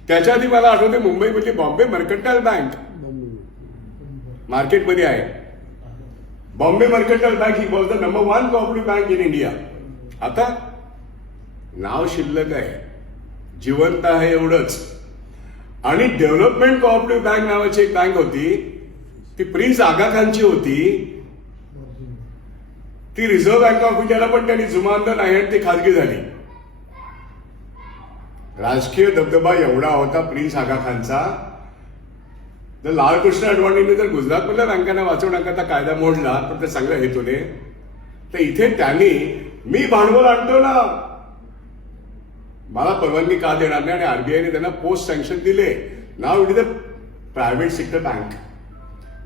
त्याच्या आधी मला आठवते मुंबईमधली बॉम्बे मर्कंटाईल बँक मार्केटमध्ये आहे. Bombay mercantile bank he was the number 1 cooperative bank in India. आता नाव शिल्लक आहे, जिवंत आहे एवढंच. आणि डेव्हलपमेंट कोऑपरेटिव्ह बँक नावाची एक बँक होती, ती प्रिन्स आगा खानची होती. ती रिझर्व्ह बँक ऑफ इंडियाला पण त्यांनी जुमानलं नाही आणि ती खाजगी झाली. राजकीय दबदबा एवढा होता प्रिन्स आगा खानचा, तर लालकृष्ण अडवाणीने जर गुजरातमधल्या बँकांना वाचवण्याकरता कायदा मोडला, पण ते चांगल्या हेतूने, तर इथे त्यांनी मी भांडवल आणतो ना, मला परवानगी का देणार नाही, आणि आरबीआयने त्यांना पोस्ट सँक्शन दिले. Now it is a private sector bank.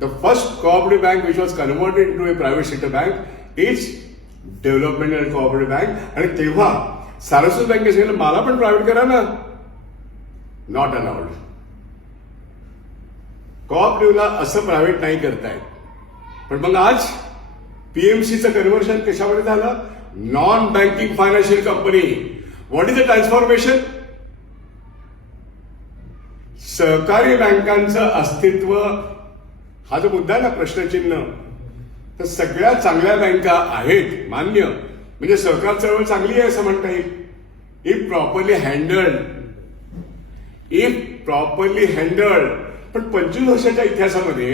The first cooperative bank which was converted into a private sector bank is development cooperative bank. आणि तेव्हा सारस्वत बँकेने सांगितलं मला पण प्रायव्हेट करा ना, नॉट अलाउड. कोऑपरेटिव्हला असं प्रायव्हेट नाही करतायत. पण मग आज पीएमसीचं कन्व्हर्शन कशामध्ये झालं, non banking financial company. What is the transformation? सहकारी बँकांचं अस्तित्व हा जो मुद्दा आहे ना, प्रश्नचिन्ह, तर सगळ्या चांगल्या बँका आहेत, मान्य, म्हणजे सहकार चळवळ चांगली आहे असं म्हणता येईल. If properly handheld. पण 25 वर्षाच्या इतिहासामध्ये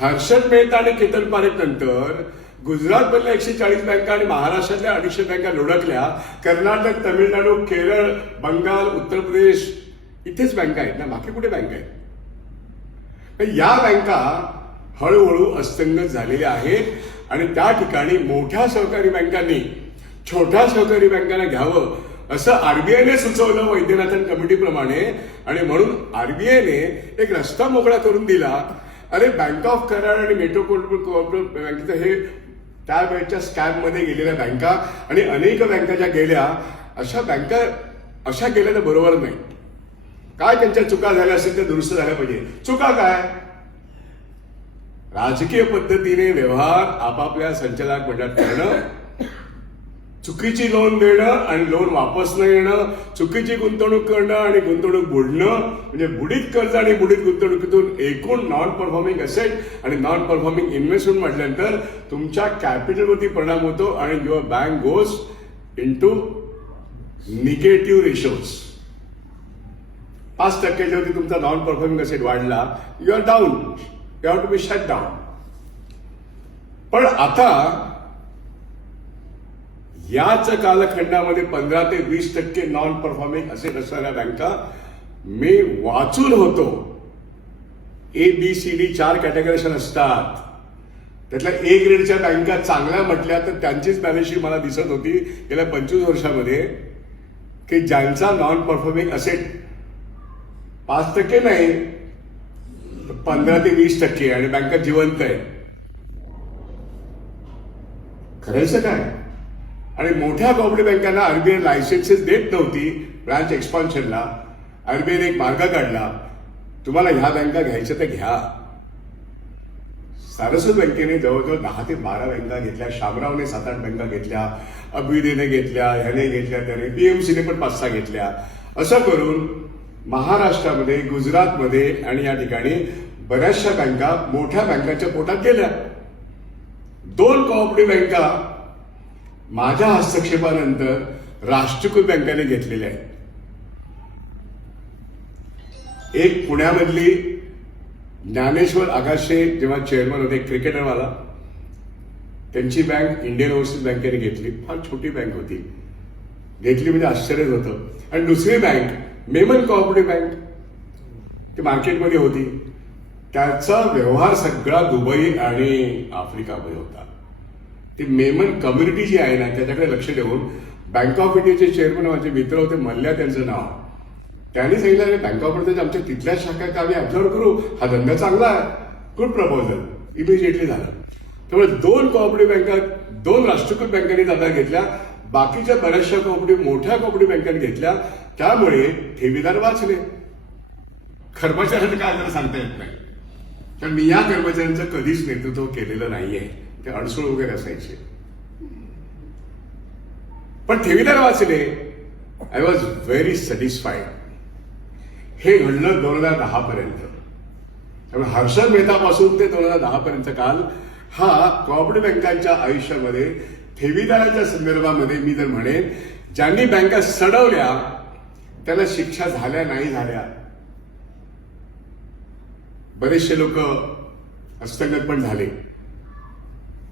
हर्षद मेहता आणि केतन पारेख नंतर गुजरातमधल्या 140 बँका आणि महाराष्ट्रातल्या 250 बँका लुडकल्या. कर्नाटक, तमिळनाडू, केरळ, बंगाल, उत्तर प्रदेश इथेच बँका आहेत ना, बाकी कुठे बँका आहेत? या बँका हळूहळू अस्तंगत झालेल्या आहेत. आणि त्या ठिकाणी मोठ्या सहकारी बँकांनी छोट्या सहकारी बँकांना घ्यावं असं आरबीआयने सुचवलं वैद्यनाथन कमिटीप्रमाणे. आणि म्हणून आरबीआयने एक रस्ता मोकळा करून दिला. अरे बँक ऑफ कराड आणि मेट्रोपॉलिटन बँकेचं हे त्या वेळच्या स्कॅम मध्ये गेलेल्या बँका आणि अनेक बँका ज्या गेल्या, अशा बँका अशा गेल्या तर बरोबर नाही. काय त्यांच्या चुका झाल्या असेल त्या दुरुस्त झाल्या पाहिजे. चुका काय? राजकीय पद्धतीने व्यवहार आपापल्या संचालक मंडळात करणं, चुकीची लोन देणं आणि लोन वापस न येणं, चुकीची गुंतवणूक करणं आणि गुंतवणूक बुडणं, म्हणजे बुडीत कर्ज आणि बुडीत गुंतवणुकीतून एकूण नॉन परफॉर्मिंग असेट आणि नॉन परफॉर्मिंग इन्व्हेस्टमेंट म्हटल्यानंतर तुमच्या कॅपिटलवरती परिणाम होतो आणि your bank goes into negative ratios. 5% वरती तुमचा नॉन परफॉर्मिंग असेट वाढला, you are down, you have to be shut down. पण आता याच कालखंडामध्ये 15 ते 20% नॉन परफॉर्मिंग असेट असणाऱ्या बँका मी वाचून होतो. ABCD 4 कॅटेगरीशन असतात. त्यातल्या A ग्रेडच्या बँका चांगल्या म्हटल्या तर त्यांचीच बॅलन्स शीट मला दिसत होती गेल्या 25 वर्षामध्ये, की ज्यांचा नॉन परफॉर्मिंग असेट 5% नाही, 15 ते 20% आणि बँका जिवंत आहे. करायचं काय? आणि मोठ्या कोऑपरेटिव्ह बँकांना आरबीआय लायसन्सेस देत नव्हती ब्रांच एक्सपान्शनला. आरबीआयने एक मार्ग काढला, तुम्हाला ह्या बँका घ्यायच्या तर घ्या. सारस्वत बँकेने जवळजवळ 10 ते 12 बँका घेतल्या, शामरावने 7-8 बँका घेतल्या, अभ्युदयने घेतल्या, ह्याने घेतल्या, त्याने पीएमसीने पण 5-6 घेतल्या. असं करून महाराष्ट्रामध्ये, गुजरातमध्ये आणि या ठिकाणी बऱ्याचशा बँका मोठ्या बँकांच्या पोटात गेल्या. 2 कोऑपरेटिव्ह बँका माझ्या हस्तक्षेपानंतर राष्ट्रीयकृत बँकेने घेतलेल्या आहेत. एक पुण्यामधली ज्ञानेश्वर आगाशे जेव्हा चेअरमन होते, क्रिकेटरवाला, त्यांची बँक इंडियन ओव्हरसीज बँकेने घेतली. फार छोटी बँक होती, घेतली म्हणजे आश्चर्यच होतं. आणि दुसरी बँक मेमन कोऑपरेटिव्ह बँक, ती मार्केटमध्ये होती. त्याचा व्यवहार सगळा दुबई आणि आफ्रिकामध्ये होता. ती मेमन कम्युनिटी जी आहे ना, त्याच्याकडे लक्ष देऊन बँक ऑफ इंडियाचे चेअरमन माझे मित्र होते, मल्ल्या त्यांचं नाव, त्यांनी सांगितलं बँक ऑफ इंडियाच्या आमच्या तिथल्या शाखा आम्ही ऑब्झर्व करू, हा धंदा चांगला आहे, गुड प्रपोजल. इमिजिएटली झालं. त्यामुळे 2 कोऑपरेटिव्ह बँका, 2 राष्ट्रीयकृत बँकांनी ताब्यात घेतल्या, बाकीच्या बऱ्याचशा कोऑपरेटिव्ह मोठ्या कोऑपरेटिव्ह बँकांनी घेतल्या. त्यामुळे ठेवीदार वाचले. कर्मचाऱ्यांना काय झालं सांगता येत नाही, कारण मी या कर्मचाऱ्यांचं कधीच नेतृत्व केलेलं नाहीये. ते अडसळ वगैरे असायचे, पण ठेवीदार वाचले. I was very satisfied. हे घडलं 2010 पर्यंत. त्यामुळे हर्षद मेहतापासून ते 2010 पर्यंत काल हा कोऑपरेटिव्ह बँकांच्या आयुष्यामध्ये ठेवीदाराच्या संदर्भामध्ये मी जर म्हणेन, ज्यांनी बँका सडवल्या त्याला शिक्षा झाल्या नाही झाल्या. बरेचसे लोक हस्तगत पण झाले,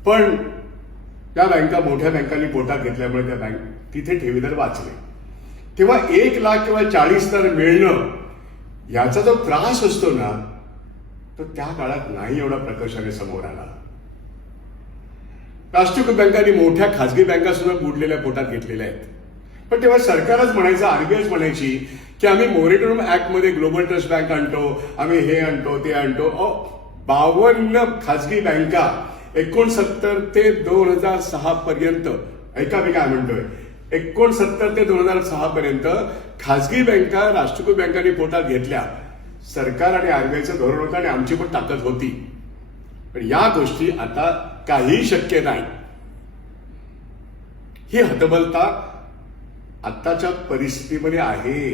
पण त्या बँका मोठ्या बँकांनी पोटात घेतल्यामुळे त्या बँक तिथे ठेवीदार वाचले. तेव्हा 1 लाख किंवा 40,000 मिळणं याचा जो त्रास असतो ना, तो त्या काळात नाही एवढा प्रकर्षाने समोर आला. राष्ट्रीयकृत बँकांनी मोठ्या खासगी बँका सुद्धा बुडलेल्या पोटात घेतलेल्या आहेत. पण तेव्हा सरकारच म्हणायचं, आरबीआयच म्हणायची की आम्ही मोरेटोरियम ऍक्ट मध्ये ग्लोबल ट्रस्ट बँक आणतो, आम्ही हे आणतो ते आणतो. 52 खासगी बँका 69 ते 2006 पर्यंत, ऐका मी काय म्हणतोय, 69 ते 2006 पर्यंत खासगी बँका राष्ट्रीयकृत बँकांनी पोटात घेतल्या. सरकार आणि आरबीआयचं धोरण होतं आणि आमची पण ताकद होती. पण या गोष्टी आता काही शक्य नाही. ही हतबलता आत्ताच्या परिस्थितीमध्ये आहे.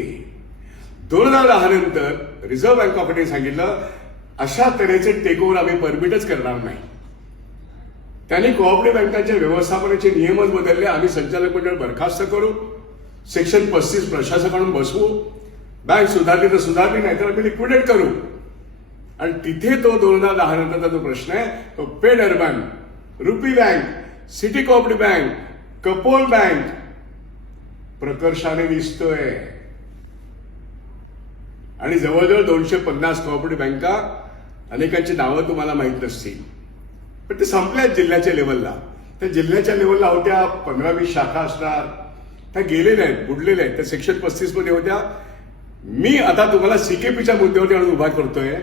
2010 नंतर रिझर्व्ह बँक ऑफ इंडियाने सांगितलं अशा तऱ्हेचे टेक ओव्हर आम्ही परमिटच करणार नाही. त्यांनी कोऑपरेटिव्ह बँकांच्या व्यवस्थापनाचे नियमच बदलले. आम्ही संचालक मंडळ बरखास्त करू, सेक्शन 35 प्रशासकाकडून बसवू, बँक सुधारली तर सुधारली, नाहीतर आम्ही लिक्विडेट करू. आणि तिथे तो 2010 नंतरचा जो प्रश्न आहे तो पेड urban, rupee bank, city cooperative bank, Kapol bank प्रकर्षाने दिसतोय. आणि जवळजवळ 250 कोऑपरेटिव्ह बँका, अनेकांची नावं तुम्हाला माहीत नसतील, पण ते संपल्या जिल्ह्याच्या लेवलला. त्या जिल्ह्याच्या लेवलला होत्या 15-20 शाखा असणार, त्या गेलेल्या आहेत, बुडलेल्या आहेत. त्या सेक्शन 35 मध्ये होत्या. मी आता तुम्हाला सीकेपीच्या मुद्द्यावरती आणून उभा करतोय.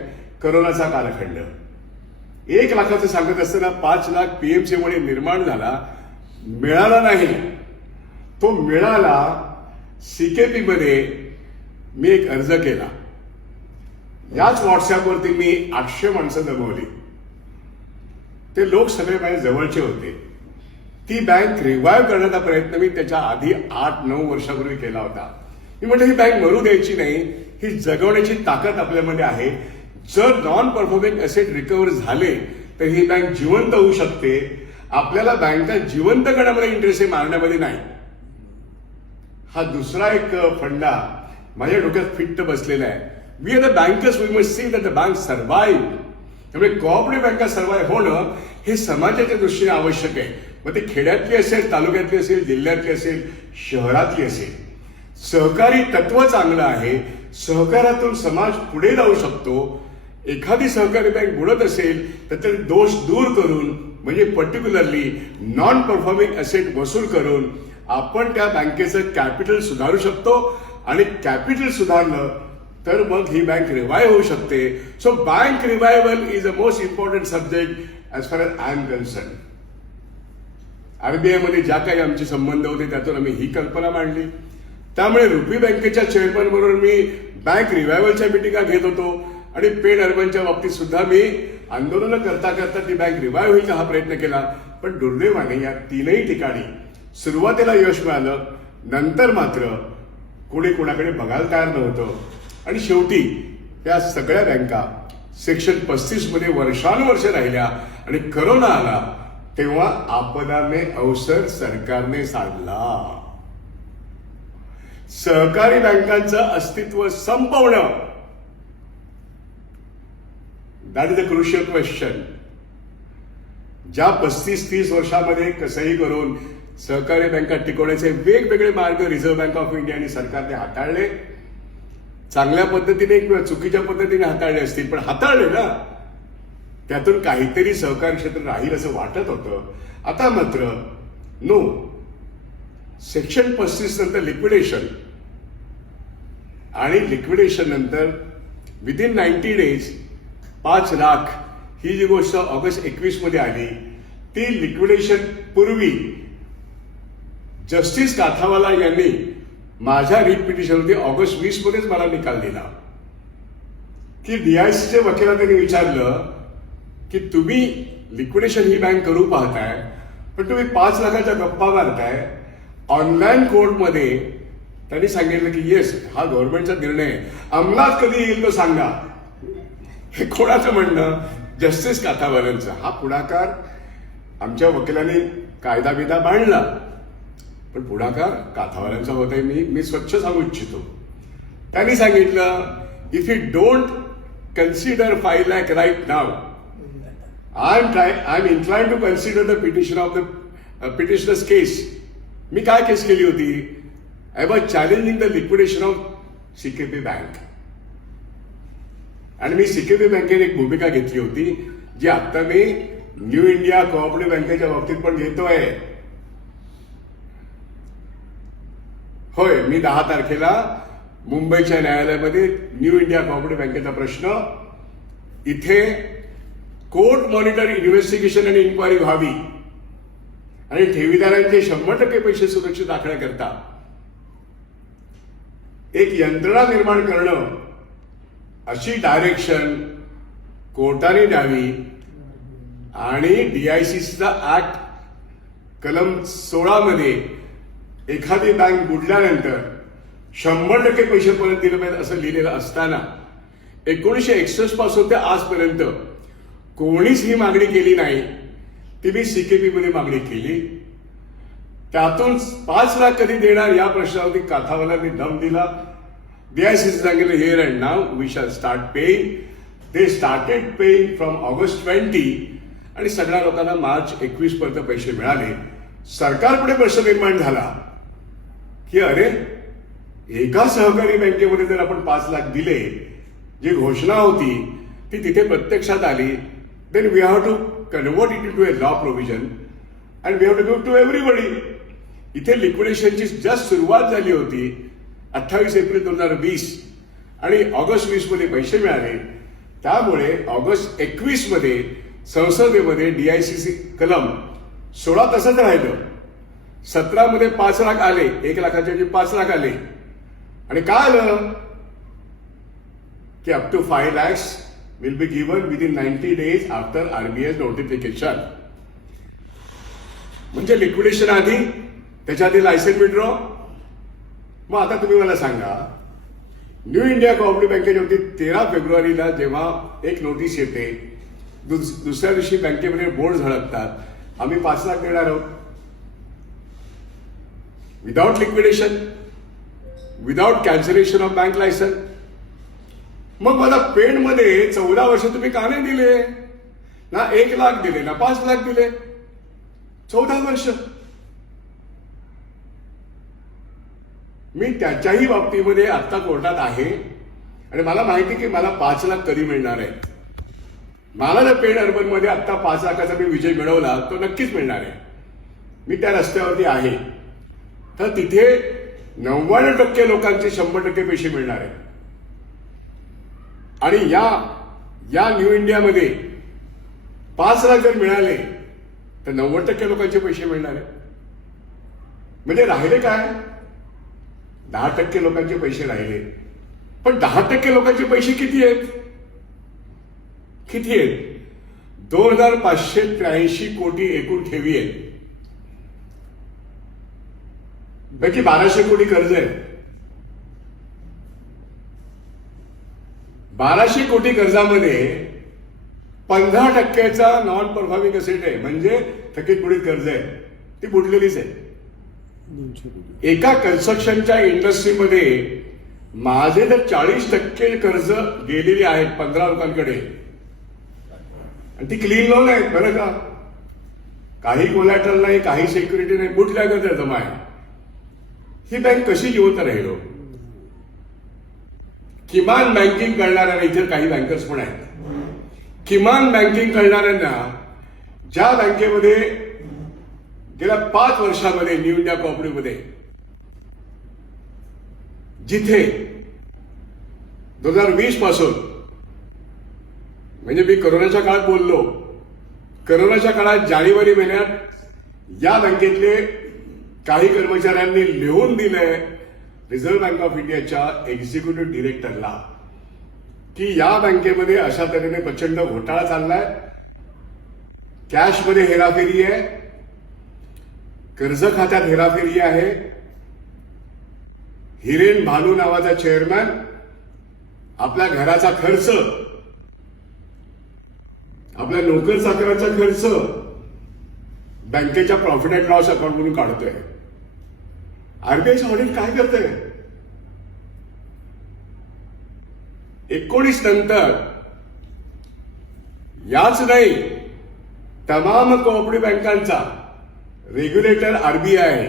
करोनाचा कालखंड, 1 लाखाचं सांगत असताना 5 लाख पीएमसी मुळे निर्माण झाला, मिळाला नाही. तो मिळाला. सीकेपी मध्ये मी एक अर्ज केला. याच व्हॉट्सअपवरती मी 800 माणसं जमवली. ते लोक सगळे माझ्या जवळचे होते. ती बँक रिवाईव्ह करण्याचा प्रयत्न मी त्याच्या आधी 8-9 वर्षापूर्वी केला होता. मी म्हटलं ही बँक मरू द्यायची नाही, ही जगवण्याची ताकद आपल्यामध्ये आहे. जर नॉन परफॉर्मिंग असेट रिकव्हर झाले तर ही बँक जिवंत होऊ शकते. आपल्याला बँका जिवंत करण्यामध्ये इंटरेस्ट आहे, मारण्यामध्ये नाही. हा दुसरा एक फंडा माझ्या डोक्यात फिट्ट बसलेला आहे. We are the bankers, we must see that the bank survive. त्यामुळे कोऑपरेटिव्ह बँका सर्व्हाइव्ह होणं हे समाजाच्या दृष्टीने आवश्यक आहे. मग ती खेड्यातली असेल, तालुक्यातली असेल, जिल्ह्यातली असेल, शहरातली असेल. सहकारी तत्व चांगलं आहे. सहकारातून समाज पुढे जाऊ शकतो. एखादी सहकारी बँक बुडत असेल तर ते दोष दूर करून, म्हणजे पर्टिक्युलरली नॉन परफॉर्मिंग असेट वसूल करून आपण त्या बँकेचं कॅपिटल सुधारू शकतो. आणि कॅपिटल सुधारलं तर मग ही बँक रिवाईव्ह होऊ शकते. So bank revival is a most important subject as far as I am concern. RBI मध्ये ज्या काही आमचे संबंध होते त्यातून आम्ही ही कल्पना मांडली. त्यामुळे रुपी बँकेच्या चेअरमन बरोबर मी बँक रिवायवलच्या मिटिंगा घेत होतो. आणि पेड अर्बनच्या बाबतीत सुद्धा मी आंदोलनं करता करता ती बँक रिवाईव्ह होईल हा प्रयत्न केला. पण दुर्दैवाने या 3ही ठिकाणी सुरुवातीला यश मिळालं, नंतर मात्र कोणी कोणाकडे बघायला तयार नव्हतं. आणि शेवटी त्या सगळ्या बँका सेक्शन 35 मध्ये वर्षानुवर्ष राहिल्या. आणि करोना आला तेव्हा आपदाने अवसर सरकारने साधला. सहकारी बँकांचं अस्तित्व संपवणं, that is a crucial question. ज्या 35-30 वर्षामध्ये कसंही करून सहकारी बँका टिकवण्याचे वेगवेगळे मार्ग रिझर्व्ह बँक ऑफ इंडिया आणि सरकारने हाताळले. चांगल्या पद्धतीने किंवा चुकीच्या पद्धतीने हाताळले असतील, पण हाताळले ना. त्यातून काहीतरी सहकारी क्षेत्र राहील असं वाटत होतं. आता मात्र नो. सेक्शन 35 नंतर लिक्विडेशन, आणि लिक्विडेशन नंतर विदिन 90 डेज 5 लाख ही जी गोष्ट ऑगस्ट 21 मध्ये आली, ती लिक्विडेशन पूर्वी जस्टिस काथावाला यांनी माझ्या रिट पिटिशनमध्ये ऑगस्ट 20 मध्येच मला निकाल दिला की डीआयसीच्या वकिला त्यांनी विचारलं की तुम्ही लिक्विडेशन ही बँक करू पाहताय, पण तुम्ही 5 लाखाच्या गप्पा मारताय. ऑनलाईन कोर्टमध्ये त्यांनी सांगितलं की येस, हा गव्हर्नमेंटचा निर्णय अंमलात कधी येईल तो सांगा. हे कोणाचं म्हणणं? जस्टिस काथावालांचा. हा पुढाकार आमच्या वकिलांनी कायदा बिदा मांडला, पण पुढाकार काथावाल्यांचा होता. मी स्वच्छ सांगू इच्छितो. त्यांनी सांगितलं, if you don't consider 5 lakh right नाव, I am inclined to consider the petition of the petitioners case. मी काय केस केली होती? I was challenging the liquidation of CKP bank. आणि मी सीकेपी बँकेत एक भूमिका घेतली होती, जी आता मी न्यू इंडिया कोऑपरेटिव्ह बँकेच्या बाबतीत पण घेतोय. होय, मी 10 तारखेला मुंबईच्या न्यायालयामध्ये न्यू इंडिया कोऑपरेटिव्ह बँकेचा प्रश्न, इथे कोर्ट मॉनिटर इन्व्हेस्टिगेशन आणि इन्क्वायरी व्हावी आणि ठेवीदारांचे 100% पैसे सुरक्षित राखण्याकरता एक यंत्रणा निर्माण करणं, अशी डायरेक्शन कोर्टाने द्यावी. आणि DICCचा ऍक्ट कलम 16 मध्ये एखादी बँक बुडल्यानंतर 100% पैसे परत दिले पाहिजे असं लिहिलेलं असताना 1961 पासून ते आजपर्यंत कोणीच ही मागणी केली नाही. ती मी सीकेपी मध्ये मागणी केली. त्यातून 5 लाख कधी देणार या प्रश्नावरती काथावाल्यांनी दम दिला. DICC सांगितलं, here and now we shall start paying. They started paying from August 20 आणि सगळ्या लोकांना मार्च 21 पर्यंत पैसे मिळाले. सरकारपुढे प्रश्न निर्माण झाला की अरे, एका सहकारी बँकेमध्ये जर आपण 5 लाख दिले, जी घोषणा होती ती तिथे प्रत्यक्षात आली, then we have to convert it to a law provision and we have to give to everybody. इथे लिक्विडेशनची जस्ट सुरुवात झाली होती 28 एप्रिल 2020 आणि ऑगस्ट 20 मध्ये पैसे मिळाले. त्यामुळे ऑगस्ट 21 मध्ये संसदेमध्ये DICC कलम 16 तसंच राहिलं. 17 मध्ये 5 लाख आले, 1 लाखाच्या ऐवजी 5 लाख आले. आणि काय आलं की up to 5 lakhs will be given within 90 days after RBI's notification. म्हणजे लिक्विडेशन आधी, त्याच्या आधी लायसन विड्रॉ. मग आता तुम्ही मला सांगा, न्यू इंडिया कोऑपरेटिव्ह बँकेच्या बाबतीत 13 फेब्रुवारीला जेव्हा एक नोटीस येते, दुसऱ्या दिवशी बँकेमध्ये बोर्ड झळकतात, आम्ही 5 लाख देणार आहोत without liquidation, without cancellation of bank licence. मग मला पेडमध्ये 14 वर्ष तुम्ही का नाही दिले? ना 1 लाख दिले, ना 5 लाख दिले, 14 वर्ष. मी त्याच्याही बाबतीमध्ये आता कोर्टात आहे आणि मला माहिती की मला 5 लाख कधी मिळणार आहे. मला जर पेड अर्बन मध्ये आता 5 लाखाचा मी विजय मिळवला तो नक्कीच मिळणार आहे. मी त्या रस्त्यावरती आहे. तर तिथे 99% लोकांचे 100% पैसे मिळणार आहे. आणि या न्यू इंडियामध्ये 5 लाख जर मिळाले तर 90% लोकांचे पैसे मिळणार आहे. म्हणजे राहिले काय? 10% लोकांचे पैसे राहिले. पण 10% लोकांचे पैसे किती आहेत? किती आहेत? 2583 कोटी एकूण ठेवी आहेत. पैकी 1200 कोटी कर्ज आहे. 1200 कोटी कर्जामध्ये 15%चा नॉन परफॉर्मिंग असेट आहे, म्हणजे थकीत बुडीत कर्ज आहे, ती बुडलेलीच आहे. एका कन्स्ट्रक्शनच्या इंडस्ट्रीमध्ये माझे जर 40% कर्ज गेलेली आहेत 15 लोकांकडे, आणि ती क्लीन लोन आहेत बरं का, काही कोलॅटरल नाही, काही सिक्युरिटी नाही, बुटल्या कर्ज जमा आहे. ही बँक कशी जिवंत राहिलो? किमान बँकिंग करणाऱ्यांना, इथे काही बँकर्स पण आहेत, किमान बँकिंग करणाऱ्यांना ज्या बँकेमध्ये गेल्या 5 वर्षामध्ये न्यू इंडिया कोऑपरेटिव्ह मध्ये जिथे 2020 पासून, म्हणजे मी कोरोनाच्या काळात बोललो, कोरोनाच्या काळात जानेवारी महिन्यात या बँकेतले काही कर्मचाऱ्यांनी लिहून दिलंय रिझर्व्ह बँक ऑफ इंडियाच्या एक्झिक्युटिव्ह डिरेक्टरला की या बँकेमध्ये अशा तऱ्हेने प्रचंड घोटाळा चाललाय, कॅशमध्ये हेराफेरी आहे, कर्ज खात्यात हेराफेरी आहे. हिरेन भानू नावाचा चेअरमॅन आपल्या घराचा खर्च, आपल्या नोकर चाकराचा खर्च बँकेच्या प्रॉफिट अँड लॉस अकाउंट म्हणून काढतोय. आरबीआयचं ऑडिट काय करतंय? 19 नंतर याच नाही, तमाम कोऑपरेटिव्ह बँकांचा रेग्युलेटर आरबीआय आहे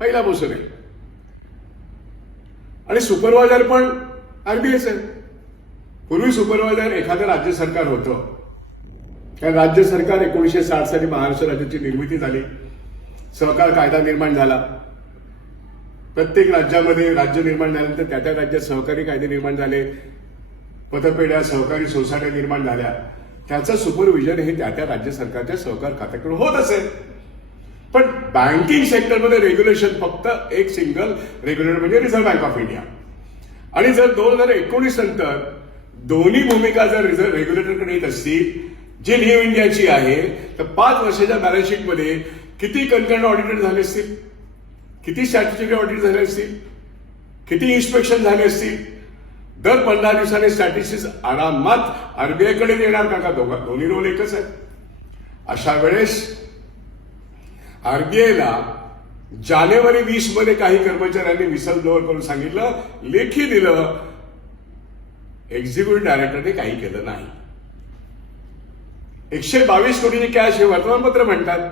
पहिल्यापासून आहे आणि सुपरवायझर पण आरबीआयच आहे. पूर्वी सुपरवायझर एखादं राज्य सरकार होतं. कारण राज्य सरकार 1960 साली महाराष्ट्र राज्याची निर्मिती झाली, सहकार कायदा निर्माण झाला. प्रत्येक राज्यामध्ये राज्य निर्माण झाल्यानंतर त्या त्या राज्यात सहकारी कायदे निर्माण झाले, पतपेढ्या सहकारी सोसायट्या निर्माण झाल्या. त्याचं सुपरविजन हे त्या त्या राज्य सरकारच्या सहकार खात्याकडून होत असेल. पण बँकिंग सेक्टरमध्ये रेग्युलेशन फक्त एक सिंगल रेग्युलेटर म्हणजे रिझर्व्ह बँक ऑफ इंडिया. आणि जर 2019 नंतर दोन्ही भूमिका जर रिझर्व्ह रेग्युलेटरकडे येत असतील, जी न्यू इंडियाची आहे, तर 5 वर्षाच्या बॅलन्स शीटमध्ये किती कन्करंट ऑडिटेड झाले असतील, किती स्टॅट्युटरी ऑडिट झाले असतील, किती इन्स्पेक्शन झाले असतील. दर 15 दिवसांनी स्टॅटिस्टिक्स आरामात आरबीआयकडे देणार का? दोन्ही रोल एकच आहे. अशा वेळेस आरबीआयला जानेवारी 20 मध्ये काही कर्मचाऱ्यांनी विसल ब्लोअर करून सांगितलं, लेखी दिलं, एक्झिक्युटिव्ह डायरेक्टरने काही केलं नाही. 122 कोटीची कॅश हे वर्तमानपत्र म्हणतात.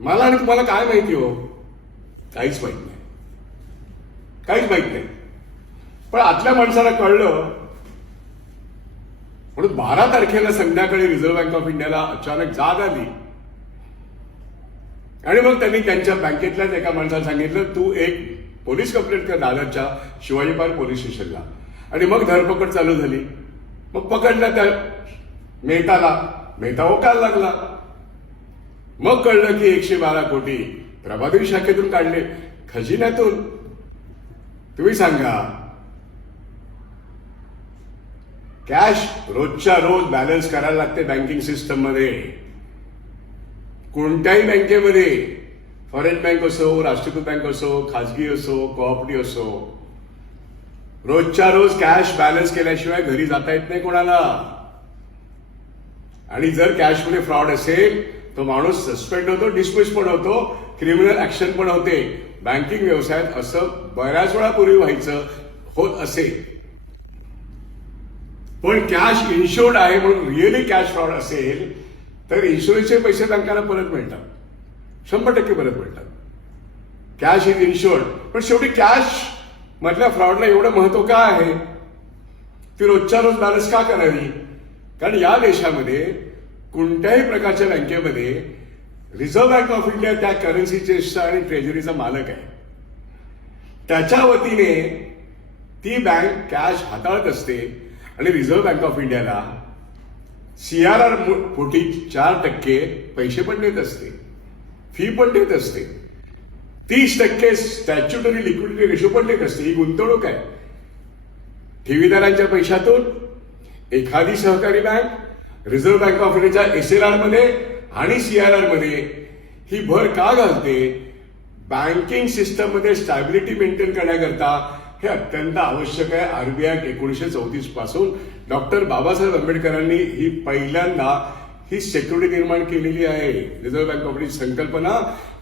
मला आणि तुम्हाला काय माहिती हो? काहीच माहित नाही, काहीच माहित नाही. पण आतल्या माणसाला कळलं म्हणून 12 तारखेला संध्याकाळी रिझर्व्ह बँक ऑफ इंडियाला अचानक जाग आली आणि मग त्यांनी त्यांच्या बँकेतल्याच एका माणसाला सांगितलं, तू एक पोलीस कंप्लेंट कर दादरच्या शिवाजी पार्क पोलीस स्टेशनला. आणि मग धरपकड चालू झाली. मग पकडलं त्या मेहताला, मेहता ओकायला लागला. मग कळलं की 112 कोटी प्रभादेवी शाखेतून काढले, खजिन्यातून. तुम्ही सांगा, कॅश रोजच्या रोज बॅलन्स करायला लागते बँकिंग सिस्टम मध्ये. कोणत्याही बँकेमध्ये, फॉरेन बँक असो, राष्ट्रीयकृत बँक असो, खाजगी असो, कोऑपरेटिव्ह असो, रोजच्या रोज कॅश बॅलन्स केल्याशिवाय घरी जाता येत नाही कोणाला. आणि जर कॅशमध्ये फ्रॉड असेल तो माणूस सस्पेंड होतो, डिसमिस पण होतो, क्रिमिनल ऍक्शन पण होते. बँकिंग व्यवसायात असं बऱ्याच वेळा पूर्वी व्हायचं, होत असेल. पण कॅश इन्शुर्ड आहे म्हणून रिअली कॅश फ्रॉड असेल तर इन्शुरन्सचे पैसे बँकांना परत मिळतात, 100% परत मिळतात. Cash is insured. पण शेवटी कॅश मधल्या फ्रॉडला एवढं महत्व का आहे? ती रोजच्या रोज बॅलन्स का करावी? कारण या देशामध्ये कोणत्याही प्रकारच्या बँकेमध्ये रिझर्व्ह बँक ऑफ इंडिया त्या करन्सीचे आणि ट्रेझरीचा मालक आहे. त्याच्या वतीने ती बँक कॅश हाताळत असते आणि रिझर्व्ह बँक ऑफ इंडियाला सीआरआर पोटी 4% पैसे पण देत असते, फी पण देत असते, 30% स्टॅच्युटरी लिक्विडिटी रेशो पण देत असते. ही गुंतवणूक आहे. ठेवीदारांच्या पैशातून एखादी सहकारी बँक रिझर्व्ह बँक ऑफ इंडियाच्या एसएलआर मध्ये आणि सीआरआर मध्ये ही भर का घालते? बँकिंग सिस्टम मध्ये स्टॅबिलिटी मेंटेन करण्याकरता हे अत्यंत आवश्यक आहे. आरबीआय 1934 पासून डॉक्टर बाबासाहेब आंबेडकरांनी ही पहिल्यांदा ही सेक्युरिटी निर्माण केलेली आहे. रिझर्व्ह बँक ऑफ इंडियाची संकल्पना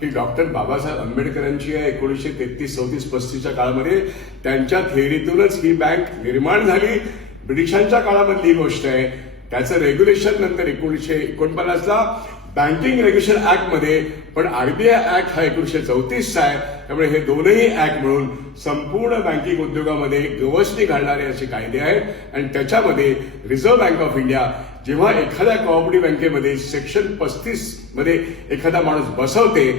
ही डॉक्टर बाबासाहेब आंबेडकरांची आहे. 1933, 34, 35च्या काळामध्ये त्यांच्या थेअरीतूनच ही बँक निर्माण झाली. ब्रिटिशांच्या काळामधली गोष्ट आहे. त्याचं रेग्युलेशन नंतर 1949ला बँकिंग रेग्युलेशन ऍक्ट मध्ये, पण आरबीआय ऍक्ट हा 1934चा आहे. त्यामुळे हे दोनही ऍक्ट मिळून संपूर्ण बँकिंग उद्योगामध्ये गवसणी घालणारे असे कायदे आहेत. आणि त्याच्यामध्ये रिझर्व्ह बँक ऑफ इंडिया जेव्हा एखाद्या कोऑपरेटिव्ह बँकेमध्ये सेक्शन 35 मध्ये एखादा माणूस बसवते,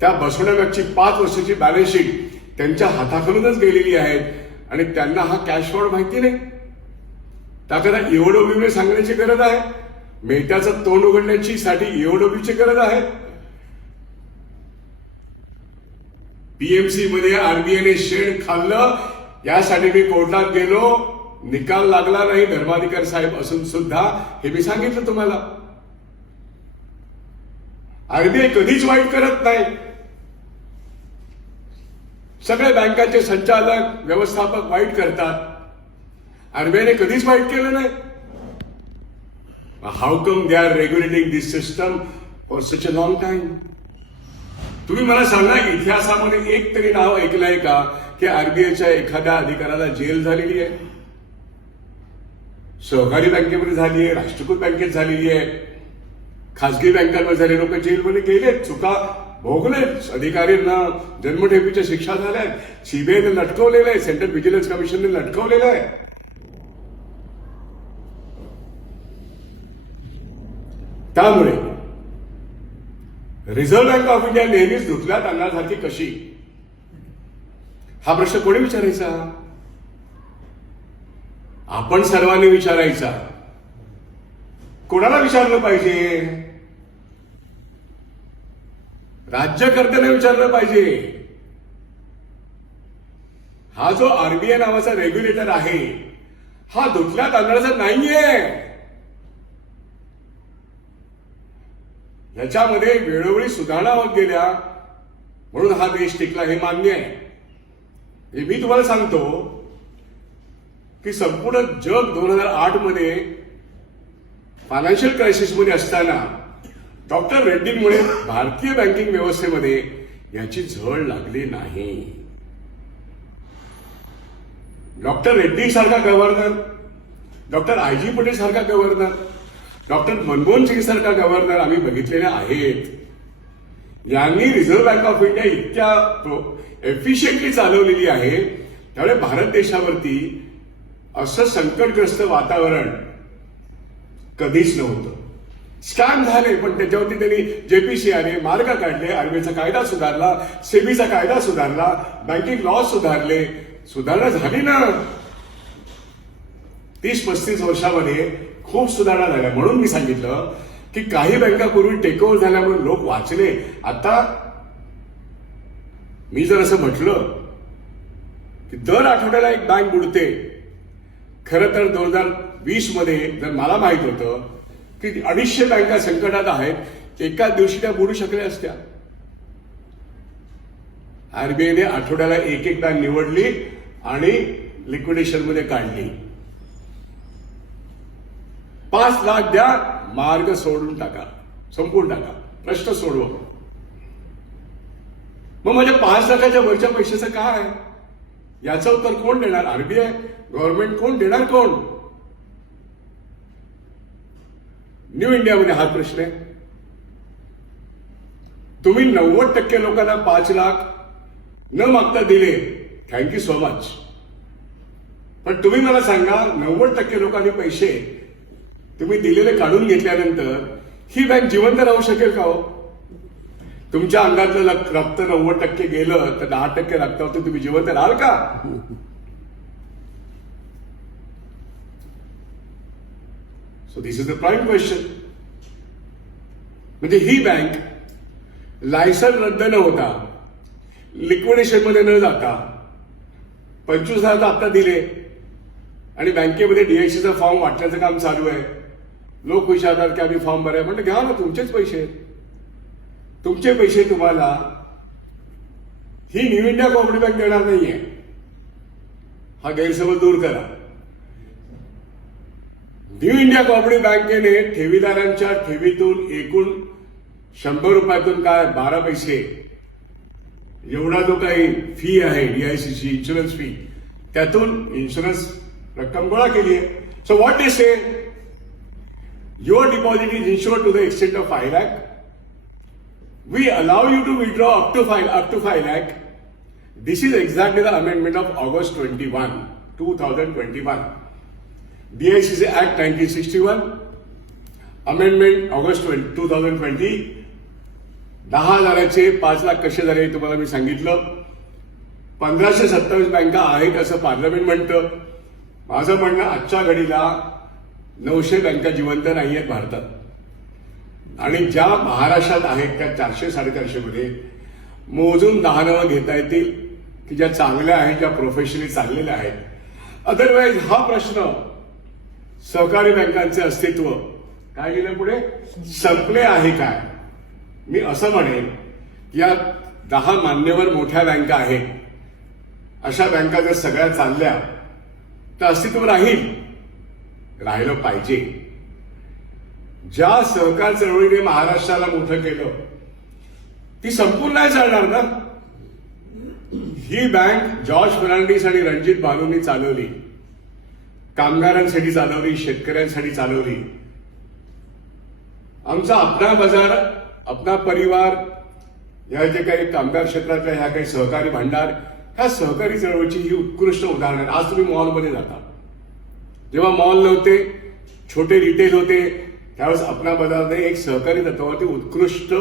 त्या बसवण्यामागची 5 वर्षाची बॅलन्स शीट त्यांच्या हाताखालूनच गेलेली आहे आणि त्यांना हा कॅश फ्रॉड माहिती नाही. त्याकरता ईओडब्ल्यूने सांगण्याची गरज आहे. मेहत्याचं तोंड उघडण्याची साठी ईओडब्ल्यूची गरज आहे. पीएमसी मध्ये आरबीआयने शेड खाल्लं, यासाठी मी कोर्टात गेलो, निकाल लागला नाही धर्माधिकारी साहेब असून सुद्धा. हे मी सांगितलं तुम्हाला. आरबीआय कधीच वाईट करत नाही. सगळे बँकांचे संचालक, व्यवस्थापक वाईट करतात. आरबीआयने कधीच वाईट केलं नाही. How come they are regulating this system? For such a long time. तुम्ही मला सांगा, इतिहासामध्ये एक तरी नाव ऐकलंय का की आरबीआयच्या एखाद्या अधिकाऱ्याला जेल झालेली आहे? सहकारी बँकेमध्ये झाली आहे, राष्ट्रीयकृत बँकेत झालेली आहे, खासगी बँकांमध्ये झाले, लोक जेलमध्ये गेलेत, चुका भोगलेत, अधिकाऱ्यांना जन्मठेपीच्या शिक्षा झाल्या, सीबीआयने लटकवलेलं आहे, सेंट्रल व्हिजिलन्स कमिशनने लटकवलेलं आहे. त्यामुळे रिझर्व्ह बँक ऑफ इंडिया नेहमीच धुतल्यात अन्नासारखी कशी, हा प्रश्न कोणी विचारायचा? आपण सर्वांनी विचारायचा. कोणाला विचारलं पाहिजे? राज्यकर्त्याने विचारलं पाहिजे. हा जो आरबीआय नावाचा रेग्युलेटर आहे, हा धुतल्या तांदळाचा नाहीये. याच्यामध्ये वेळोवेळी सुधारणा होत गेल्या म्हणून हा देश टिकला, हे मान्य आहे. हे मी तुम्हाला सांगतो की संपूर्ण जग 2008 मध्ये फायनान्शियल क्रायसिसमध्ये असताना डॉक्टर रेड्डींमुळे भारतीय बँकिंग व्यवस्थेमध्ये याची झळ लागली नाही. डॉक्टर रेड्डी सारखा गव्हर्नर, डॉक्टर आय.जी. पटेल सारखा गव्हर्नर, डॉक्टर मनमोहन सिंग सारखा गव्हर्नर आम्ही बघितलेले आहेत. यांनी रिझर्व्ह बँक ऑफ इंडिया इतक्या एफिशियंटली चालवलेली आहे. त्यामुळे भारत देशावरती असं संकटग्रस्त वातावरण कधीच नव्हतं. स्कॅम झाले, पण त्याच्यावरती त्यांनी जेपीसी आले, मार्ग काढले, आरबीआयचा कायदा सुधारला, सेबीचा कायदा सुधारला, बँकिंग लॉ सुधारले. सुधारणा झाली ना. 30-35 वर्षामध्ये खूप सुधारणा झाल्या. म्हणून मी सांगितलं की काही बँका पूर्वी टेक ओव्हर झाल्यामुळे लोक वाचले. आता मी जर असं म्हटलं की दर आठवड्याला एक बँक बुडते, खरं तर 2020 मध्ये जर मला माहित होतं की 250 बँका संकटात आहेत, एकाच दिवशी त्या बुडू शकल्या असत्या. आरबीआयने आठवड्याला एक बँक निवडली आणि लिक्विडेशन मध्ये काढली. 5 लाख द्या, मार्ग सोडून टाका, संपून टाका, प्रश्न सोडवा. मग माझ्या 5 लाखाच्या वरच्या पैशाचं काय? याचं उत्तर कोण देणार? आरबीआय, गव्हर्नमेंट कोण देणार? कोण? न्यू इंडियामध्ये हा प्रश्न आहे. तुम्ही 90% लोकांना 5 लाख न मागता दिले, थँक्यू सो मच. पण तुम्ही मला सांगा, 90% लोकांनी पैसे तुम्ही दिलेले काढून घेतल्यानंतर ही बँक जिवंत राहू शकेल का हो? तुमच्या अंगातलं रक्त 90% गेलं तर 10% रक्तावरती तुम्ही जिवंत राहाल का? So this is the prime question. म्हणजे ही बँक लायसन रद्द न होता, लिक्विडेशन मध्ये न जाता 25,000 आता दिले आणि बँकेमध्ये डीआयसीचा फॉर्म वाटण्याचं काम चालू आहे. लोक विचारतात की आम्ही फॉर्म भराय, म्हणजे घ्या ना, तुमचेच पैसे, तुमचे पैसे तुम्हाला ही न्यू इंडिया कोऑपरेटिव्ह बँक देणार नाहीये. हा गैरसमज दूर करा. न्यू इंडिया कोऑपरेटिव्ह बँकेने ठेवीदारांच्या ठेवीतून एकूण 100 रुपयातून काय 12 पैसे एवढा जो काही फी आहे डीआयसीची, इन्शुरन्स फी, त्यातून इन्शुरन्स रक्कम गोळा केली आहे. So what they say, your deposit is insured to the extent of 5 lakh. We allow you to withdraw up to 5 lakh. This is exactly the amendment of August 2021. DICC Act 1961, Amendment August 2020. 10,000चे 5 lakh कसे झाले तुम्हाला मी सांगितलं. 1527 बँका आहेत असं parliament म्हणतं. माझं म्हणणं, आजच्या घडीला 900 बँका जिवंत नाही आहेत भारतात, आणि ज्या महाराष्ट्रात आहेत त्या 400-450 मध्ये मोजून 10 नावं घेता येतील की ज्या चांगल्या आहेत, ज्या प्रोफेशनली चाललेल्या आहेत. अदरवाईज हा प्रश्न सहकारी बँकांचे अस्तित्व काय गेलं पुढे संपले आहे काय? मी असं म्हणेन की या 10 मान्यवर मोठ्या बँका आहेत, अशा बँका जर सगळ्या चालल्या तर अस्तित्व राहील, राहिलं पाहिजे. ज्या सहकार चळवळीने महाराष्ट्राला मोठं केलं ती संपूर्ण नाही चालणार ना. ही बँक जॉर्ज फर्नांडिस आणि रणजित भानूंनी चालवली, कामगारांसाठी चालवली, शेतकऱ्यांसाठी चालवली. आमचा अपना बाजार, अपना परिवार, या जे काही कामगार क्षेत्रातल्या ह्या काही सहकारी भांडार, ह्या सहकारी चळवळीची ही उत्कृष्ट उदाहरण आहे. आज तुम्ही मॉलमध्ये जाता, जेव्हा मॉल नव्हते, छोटे रिटेल होते, त्यावेळेस अपना बाजारने एक सहकारी तत्वावरती उत्कृष्ट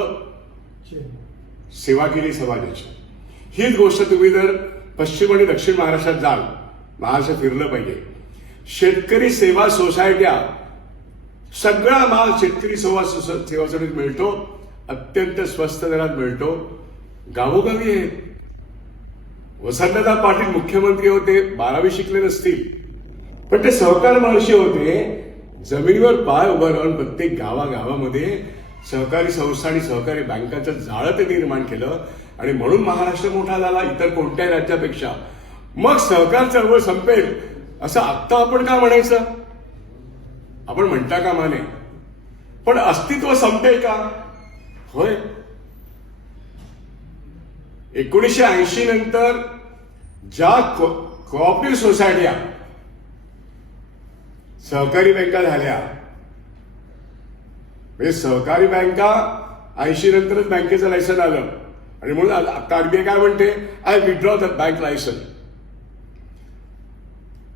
सेवा केली समाजाची. हीच गोष्ट तुम्ही जर पश्चिम आणि दक्षिण महाराष्ट्रात जाल, महाराष्ट्र फिरलं पाहिजे. शेतकरी सेवा सोसायट्या, सगळा माल शेतकरी सेवा सोसायटीत मिळतो, अत्यंत स्वस्त दरात मिळतो, गावोगावी आहेत. वसंतदादा पाटील मुख्यमंत्री होते, 12वी शिकले नसतील, पण ते सहकार महर्षी होते. जमिनीवर पाय उभं राहून प्रत्येक गावागावामध्ये सहकारी संस्था आणि सहकारी बँकांचं जाळं ते निर्माण केलं आणि म्हणून महाराष्ट्र मोठा झाला इतर कोणत्याही राज्यापेक्षा. मग सहकार चळवळ संपेल असं आत्ता आपण का म्हणायचं? आपण म्हणता कामा नये, पण अस्तित्व संपेल का? होय. 1980 नंतर ज्या कोऑपरेटिव्ह सोसायट्या सहकारी बँका झाल्या, म्हणजे सहकारी बँका 80 नंतरच बँकेचं लायसन आलं आणि म्हणून आता आरबीआय काय म्हणते, I withdraw the bank licence.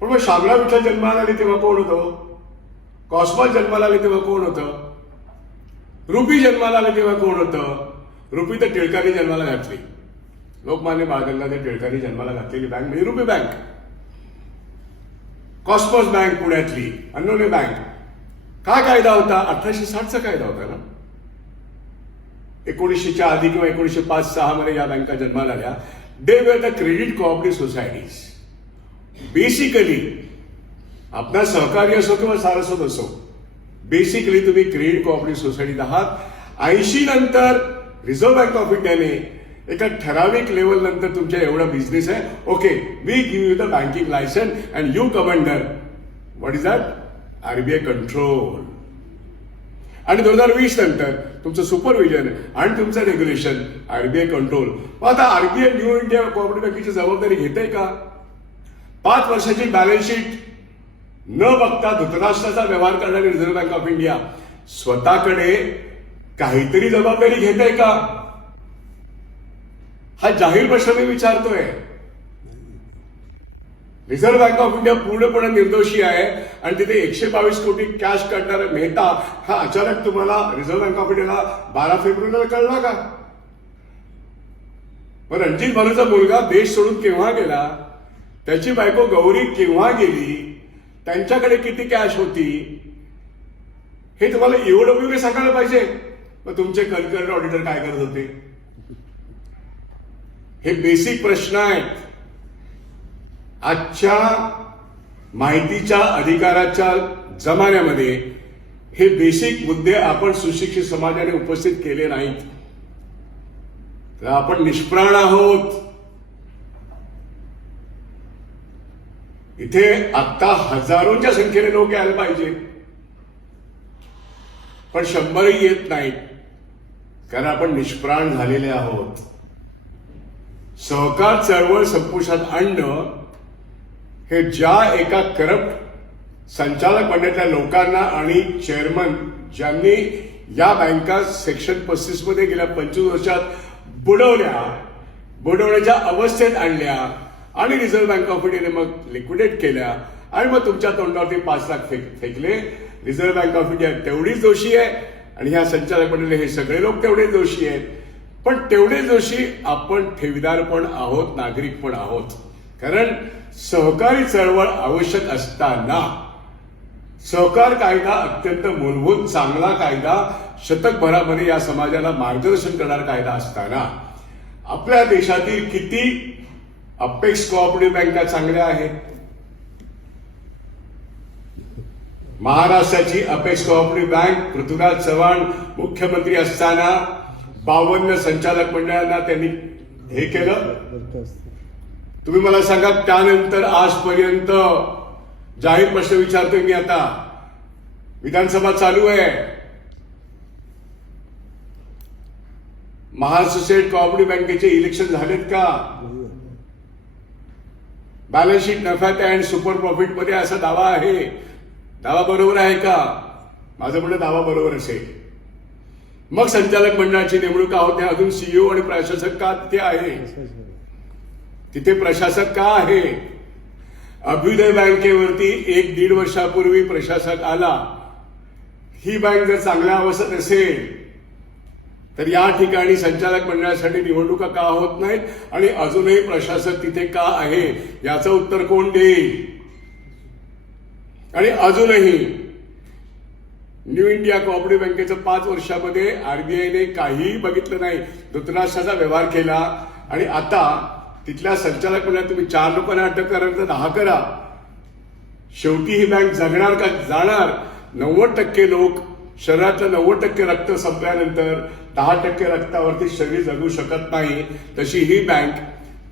पण मग शामला विठ्ठल जन्माला आले तेव्हा कोण होतं? कॉस्मॉस जन्माला आले तेव्हा कोण होतं? रुपी जन्माला आले तेव्हा कोण होतं? रुपी तर टिळकांनी जन्माला घातली, लोकमान्य बाळ गंगाधर टिळकांनी जन्माला घातलेली बँक म्हणजे रुपी बँक. कॉस्मॉस बँक पुण्यातली, अन्नोने बँक. काय कायदा होता? 1860चा कायदा होता ना. 1900च्या आधी किंवा 1905-06 मध्ये या बँका जन्माला आल्या. They were the credit cooperative societies. Basically आपला सहकारी असो किंवा सारस्वत असो, बेसिकली तुम्ही क्रेडिट कोऑपरेटिव्ह सोसायटीत आहात. 80 नंतर रिझर्व्ह बँक ऑफ इंडियाने एका ठराविक लेवल नंतर तुमच्या एवढा बिझनेस आहे, okay we give you the banking licence and you come under what is that, RBI control. आणि 2020 नंतर तुमचं सुपरविजन आणि तुमचं रेग्युलेशन आरबीआय कंट्रोल. मग आता आरबीआय न्यू इंडिया कोऑपरेटिव्ह बँकेची जबाबदारी घेते का? 5 वर्षाची बॅलन्स शीट न बघता धृतराष्ट्राचा व्यवहार करणारी रिझर्व्ह बँक ऑफ इंडिया स्वतःकडे काहीतरी जबाबदारी घेते का? हा जाहीर प्रश्न मी विचारतोय. रिझर्व्ह बँक ऑफ इंडिया पूर्णपणे निर्दोषी आहे आणि तिथे 122 कोटी कॅश काढणारा मेहता हा अचानक तुम्हाला रिझर्व्ह बँक ऑफ इंडियाला 12 फेब्रुवारीला कळला का? पण रणजित भानूचा मुलगा देश सोडून केव्हा गेला? त्याची बायको गौरी केव्हा गेली? त्यांच्याकडे किती कॅश होती? हे तुम्हाला ईओडब्ल्यूने सांगायला पाहिजे. मग तुमचे कन्करंट ऑडिटर काय करत होते? हे बेसिक प्रश्न आहेत. आजच्या माहितीच्या अधिकाराच्या जमान्यामध्ये हे बेसिक मुद्दे आपण सुशिक्षित समाजाने उपस्थित केले नाहीत, तर आपण निष्प्राण आहोत. इथे आत्ता हजारोंच्या संख्येने लोक यायला पाहिजे, पण 100ही येत नाहीत, कारण आपण निष्प्राण झालेले आहोत. सहकार चळवळ संपुष्टात आणणं हे ज्या एका करप्ट संचालक मंडळातल्या लोकांना आणि चेअरमन ज्यांनी या बँका सेक्शन 35 मध्ये गेल्या 25 वर्षात बुडवण्याच्या अवस्थेत आणल्या आणि रिझर्व्ह बँक ऑफ इंडियाने मग लिक्विडेट केल्या आणि मग तुमच्या तोंडावरती 5 लाख फेकले. रिझर्व्ह बँक ऑफ इंडिया तेवढीच दोषी आहे आणि ह्या संचालक मंडळ हे सगळे लोक तेवढेच दोषी आहेत. पण तेवढेच दोषी आपण ठेवीदार पण आहोत, नागरिक पण आहोत. कारण सहकारी चळवळ आवश्यक असताना, सहकार कायदा अत्यंत मूलभूत चांगला कायदा, शतकभरामध्ये या समाजाला मार्गदर्शन करणारा कायदा असताना आपल्या देशातील किती अपेक्स कोऑपरेटिव्ह बँका चांगल्या आहेत. महाराष्ट्राची apex cooperative bank Prithviraj Chavan मुख्यमंत्री असताना 52 संचालक मंडळांना त्यांनी हे केलं. तुम्ही मला सांगा, त्यानंतर आजपर्यंत जाहीर प्रश्न विचारतोय मी, आता विधानसभा चालू आहे, महाराष्ट्र स्टेट कोऑपरेटिव्ह बँकेचे इलेक्शन झालेत का? बॅलन्स शीट नफ्यात आहे आणि सुपर प्रॉफिट मध्ये असा दावा आहे. दावा बरोबर आहे का? माझं म्हणणं दावा बरोबर असेल. मग संचालक मंडळाची नेमणूक का होते? अजून सीईओ आणि प्रशासक का तिथे आहे? तिथे प्रशासक का आहे? अभ्युदय बँकेवरती 1-1.5 वर्षापूर्वी प्रशासक आला. ही बँक जर चांगल्या अवस्थेत असेल तर या ठिकाणी संचालक मंडळासाठी निवडणुका का होत नाहीत आणि अजूनही प्रशासक तिथे का आहे? याचं उत्तर कोण देईल? आणि अजूनही न्यू इंडिया कोऑपरेटिव्ह बँकेचं 5 वर्षामध्ये आरबीआयने काहीही बघितलं नाही. धृतराष्ट्राचा व्यवहार केला आणि आता तिथल्या संचालक मंडळात तुम्ही 4 लोकांना अटक करा तर 10 करा. शेवटी ही बँक जगणार का जाणार? 90% लोक शरीरातलं 90% रक्त संपल्यानंतर 10% रक्तावरती शरीर जगू शकत नाही. तशी ही बँक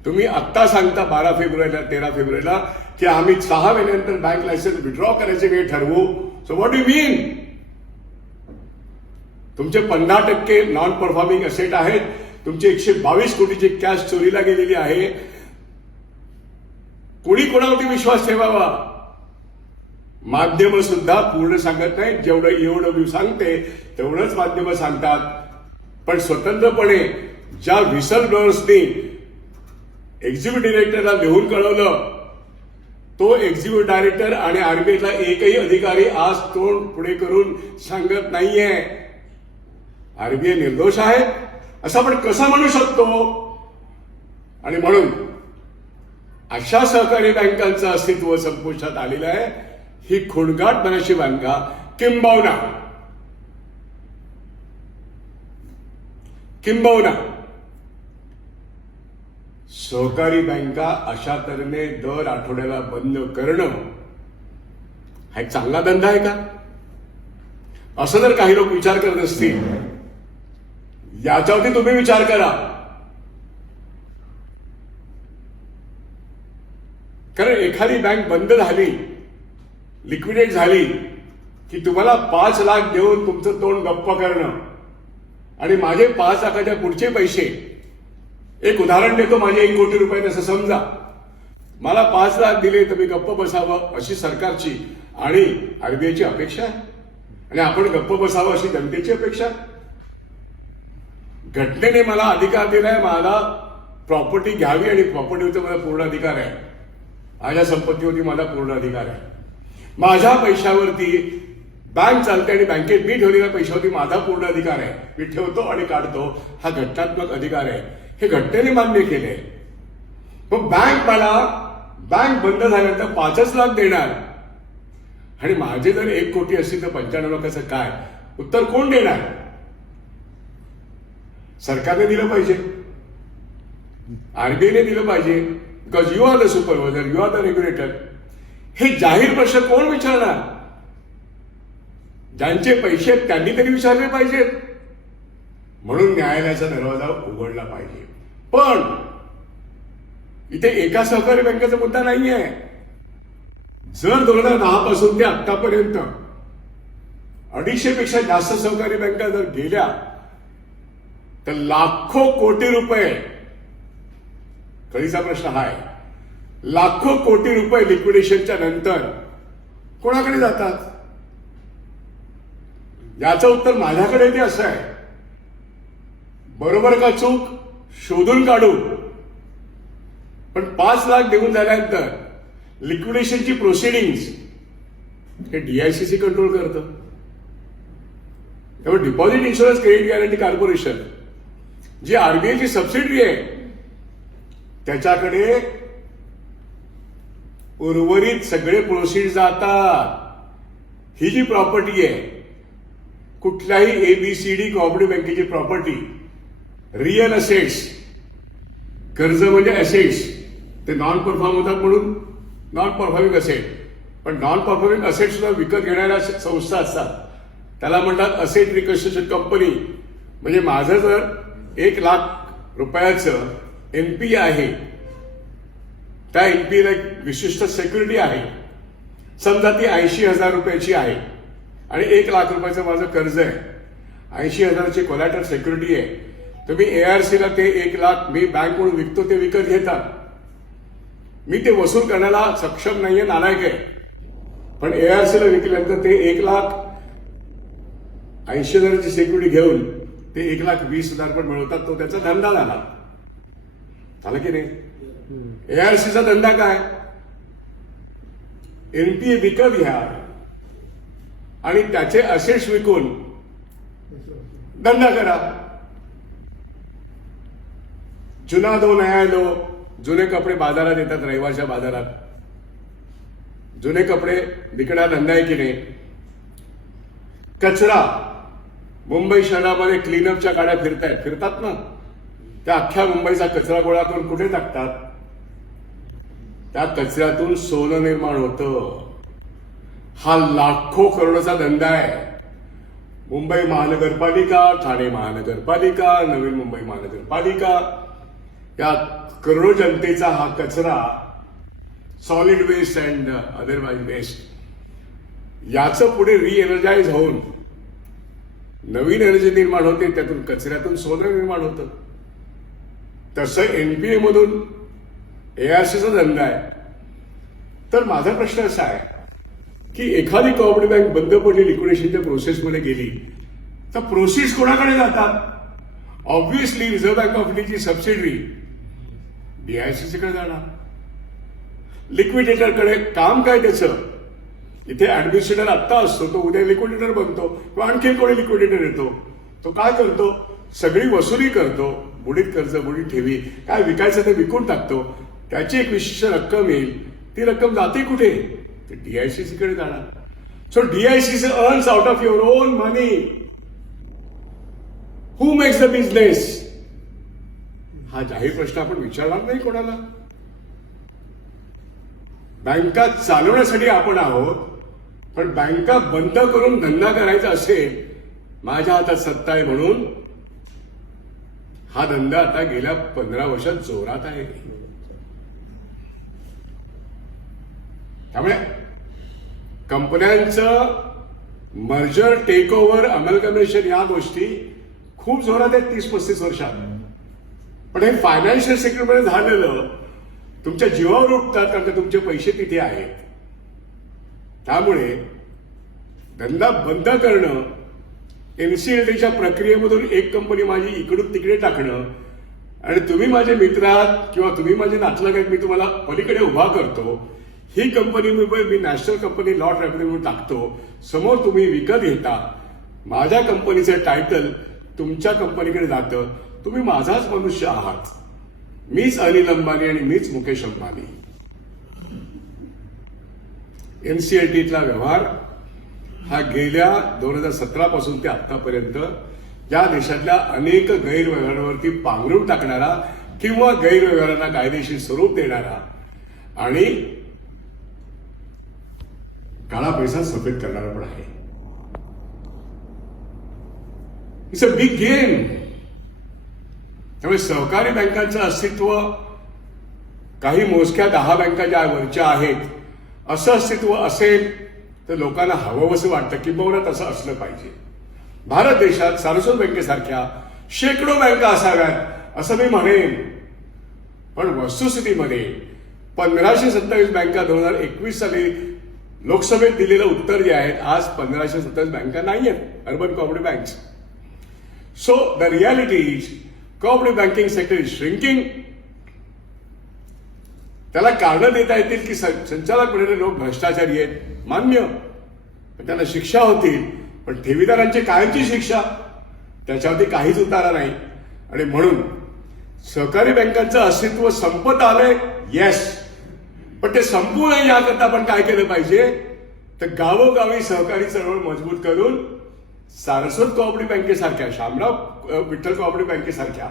तुम्ही आत्ता सांगता 12 फेब्रुवारीला 13 फेब्रुवारीला की आम्ही 6 महिन्यानंतर बँक लायसन्स विड्रॉ करायचे वेळ ठरवू. सो व्हॉट डू मीन? तुमचे 50% नॉन परफॉर्मिंग असेट आहेत. तुमचे 122 कोटीची कॅश चोरीला गेलेली आहे. कोणी कोणावरती विश्वास ठेवावा? माध्यम सुद्धा पूर्ण सांगत नाहीत. जेवढं एवढं सांगते तेवढंच माध्यम सांगतात. पण स्वतंत्रपणे ज्या व्हिसल ब्लोअर्सनी एक्झिक्युटिव्ह डायरेक्टरला लिहून कळवलं तो एक्झिक्युटिव्ह डायरेक्टर आणि आरबीआयचा एकही अधिकारी आज तोंड पुढे करून सांगत नाहीये. आरबीआय निर्दोष आहे असं आपण कसं म्हणू शकतो? आणि म्हणून अशा सहकारी बँकांचं अस्तित्व संपुष्टात आलेलं आहे. ही खुणगाटपणाची बँका किंबहुना सहकारी बँका अशा तऱ्हेने दर आठवड्याला बंद करणं हा एक चांगला धंदा आहे का? असं जर काही लोक विचार करत असतील याच्यावरती तुम्ही विचार करा. कारण एखादी बँक बंद झाली, लिक्विडेट झाली की तुम्हाला 5 लाख देऊन तुमचं तोंड गप्प करणं आणि माझे 5 लाखाच्या पुढचे पैसे, एक उदाहरण देतो, माझे 1 कोटी रुपये असं समजा, मला 5 लाख दिले तर मी गप्प बसावं अशी सरकारची आणि आरबीआयची अपेक्षा आहे आणि आपण गप्प बसावं अशी जनतेची अपेक्षा. घटनेने मला अधिकार दिलाय, मला प्रॉपर्टी घ्यावी आणि प्रॉपर्टीवरचा मला पूर्ण अधिकार आहे. माझ्या संपत्तीवरती माझा पूर्ण अधिकार आहे. माझ्या पैशावरती बँक चालते आणि बँकेत मी ठेवलेल्या पैशावरती माझा पूर्ण अधिकार आहे. मी ठेवतो आणि काढतो, हा घटनात्मक अधिकार आहे. हे घटनेने मान्य केले. मग बँक बंद झाल्यानंतर 5च लाख देणार आणि माझे जर 1 कोटी असतील तर 95 लाखाचं काय? उत्तर कोण देणार? सरकारने दिलं पाहिजे, आरबीआयने दिलं पाहिजे. Because you are the supervisor, you are the regulator. हे जाहीर प्रश्न कोण विचारणार? ज्यांचे पैसे त्यांनी तरी विचारले पाहिजेत. म्हणून न्यायालयाचा दरवाजा उघडला पाहिजे. पण इथे एका सहकारी बँकेचा मुद्दा नाहीये. जर 2010 पासून ते आतापर्यंत 250 पेक्षा जास्त सहकारी बँका जर गेल्या तर लाखो कोटी रुपये, कळीचा प्रश्न हा आहे, लाखो कोटी रुपये लिक्विडेशनच्या नंतर कोणाकडे जातात? याचं उत्तर माझ्याकडे ते असं आहे, बरोबर का चूक शोधून काढू. पण 5 लाख देऊन झाल्यानंतर लिक्विडेशनची प्रोसिडिंग्स हे डीआयसीसी कंट्रोल करतं. त्यामुळे deposit insurance credit guarantee corporation जी आरबीआयची सबसिडरी आहे त्याच्याकडे उर्वरित सगळे प्रोसीड जातात. ही जी प्रॉपर्टी आहे कुठल्याही एबीसीडी कोऑपरेटिव्ह बँकेची प्रॉपर्टी, रिअल असेट्स, कर्ज म्हणजे असेट्स, ते नॉन परफॉर्म होतात म्हणून नॉन परफॉर्मिंग असेट. पण नॉन परफॉर्मिंग असेट सुद्धा विकत घेणाऱ्या संस्था असतात, त्याला म्हणतात असेट रिकन्स्ट्रक्शन कंपनी. म्हणजे माझं जर 1 लाख रुपयाचं एनपी आहे, त्या एनपीला एक विशिष्ट सिक्युरिटी आहे, समजा ती 80,000 रुपयाची आहे आणि 1 लाख रुपयाचं माझं कर्ज आहे, 80,000ची कोलॅटरल सिक्युरिटी आहे, तुम्ही ARCला ते 1 लाख मी बँक म्हणून विकतो ते विकत घेता. मी ते वसूल करण्याला सक्षम नाहीये, नालायक आहे. पण ARCला विकल्यानंतर ते 1,80,000ची सिक्युरिटी घेऊन ते 1,20,000 पण मिळवतात. तो त्याचा धंदा झाला की नाही? ARCचा धंदा काय? NPA विकत घ्या आणि त्याचे असेट्स विकून धंदा करा. जुना दो नया लो. जुने कपडे बाजारात येतात, रविवारच्या बाजारात जुने कपडे विकणा धंदा आहे की नाही? कचरा मुंबई शहरामध्ये क्लीनअपच्या गाड्या फिरतात ना, त्या अख्ख्या मुंबईचा कचरा गोळा करून कुठे टाकतात? त्या कचऱ्यातून सोनं निर्माण होतं. हा लाखो करोडचा धंदा आहे. मुंबई महानगरपालिका, ठाणे महानगरपालिका, नवी मुंबई महानगरपालिका, या करोडो जनतेचा हा कचरा, solid waste and otherwise waste, याचं पुढे रिएनर्जाइज होऊन नवीन एनर्जी निर्माण होते. त्यातून कचऱ्यातून सोनं निर्माण होतं. तसं NPA मधून ARCचा धंदा आहे. तर माझा प्रश्न असा आहे की एखादी कोऑपरेटिव्ह बँक बंद पडली, लिक्विडेशनच्या प्रोसेसमध्ये गेली, तर प्रोसीड्स कोणाकडे जातात? ऑब्व्हियसली रिझर्व्ह बँक ऑफ इंडियाची सबसिडरी DICCकडे जाणार. लिक्विडेटरकडे काम काय त्याचं? इथे ऍडमिनिस्ट्रेटर आत्ता असतो, तो उद्या लिक्विडेटर बनतो किंवा आणखी कोणी लिक्विडेटर येतो. तो काय करतो? सगळी वसुली करतो. बुडीत कर्ज, बुडीत ठेवी, काय विकायचं ते विकून टाकतो. त्याची एक विशिष्ट रक्कम येईल. ती रक्कम जाते कुठे? ते DICCकडे जाणार. So DICC earns out of your on money. Who makes the business? हा जाहीर प्रश्न आपण विचारणार नाही कोणाला. बँका चालवण्यासाठी आपण आहोत, पण बँका बंद करून धंदा करायचा असेल, माझ्या हातात सत्ता आहे म्हणून हा धंदा आता गेल्या 15 वर्षात जोरात आहे. त्यामुळे कंपन्यांचं मर्जर, टेक ओव्हर, अमलगमेशन या गोष्टी खूप जोरात आहेत 30-35 वर्षात. पण हे फायनान्शियल सेक्टरमध्ये झालेलं तुमच्या जीवावर उठतात, कारण का तुमचे पैसे तिथे आहेत. त्यामुळे धंदा बंद करणं, NCLTच्या प्रक्रियेमधून एक कंपनी माझी इकडून तिकडे टाकणं, आणि तुम्ही माझे मित्र आहात किंवा तुम्ही माझे नातलग आहेत, मी तुम्हाला पलीकडे उभा करतो, ही कंपनी मी नॅशनल कंपनी लॉ ट्रायब्युनल म्हणून टाकतो, समोर तुम्ही विकत घेता, माझ्या कंपनीचं टायटल तुमच्या कंपनीकडे जातं, तुम्ही माझाच मनुष्य आहात. मीच अनिल अंबानी आणि मीच मुकेश अंबानी. NCLTतला व्यवहार हा गेल्या 2017 पासून ते आतापर्यंत या देशातल्या अनेक गैरव्यवहारांवरती पांघरून टाकणारा किंवा गैरव्यवहारांना कायदेशीर स्वरूप देणारा आणि काळा पैसा सफेद करणारा पण आहे. It's a big game. त्यामुळे सहकारी बँकांचं अस्तित्व काही मोजक्या 10 बँका ज्या वरच्या आहेत असं अस्तित्व असेल तर लोकांना हवंसं वाटतं की बहुधा तसं असलं पाहिजे. भारत देशात सारस्वत बँकेसारख्या शेकडो बँका असाव्यात असं मी म्हणेन. पण वस्तुस्थितीमध्ये 1527 बँका 2021 साली लोकसभेत दिलेलं उत्तर जे आहे, आज 1527 बँका नाही आहेत urban cooperative banks. So the reality is cooperative banking sector is shrinking. त्याला कारणं देता येतील की संचालक मंडळाचे लोक भ्रष्टाचारी आहेत, मान्य, पण त्यांना शिक्षा होतील. पण ठेवीदारांची कायमची शिक्षा, त्याच्यावरती काहीच उतारा नाही. आणि म्हणून सहकारी बँकांचं अस्तित्व संपत आलंय, येस, पण ते संपू नये याकरता आपण काय केलं पाहिजे तर गावोगावी सहकारी चळवळ मजबूत करून सारस्वत कोऑपरेटिव्ह बँकेसारख्या, शामराव विठ्ठल कोऑपरेटिव्ह बँकेसारख्या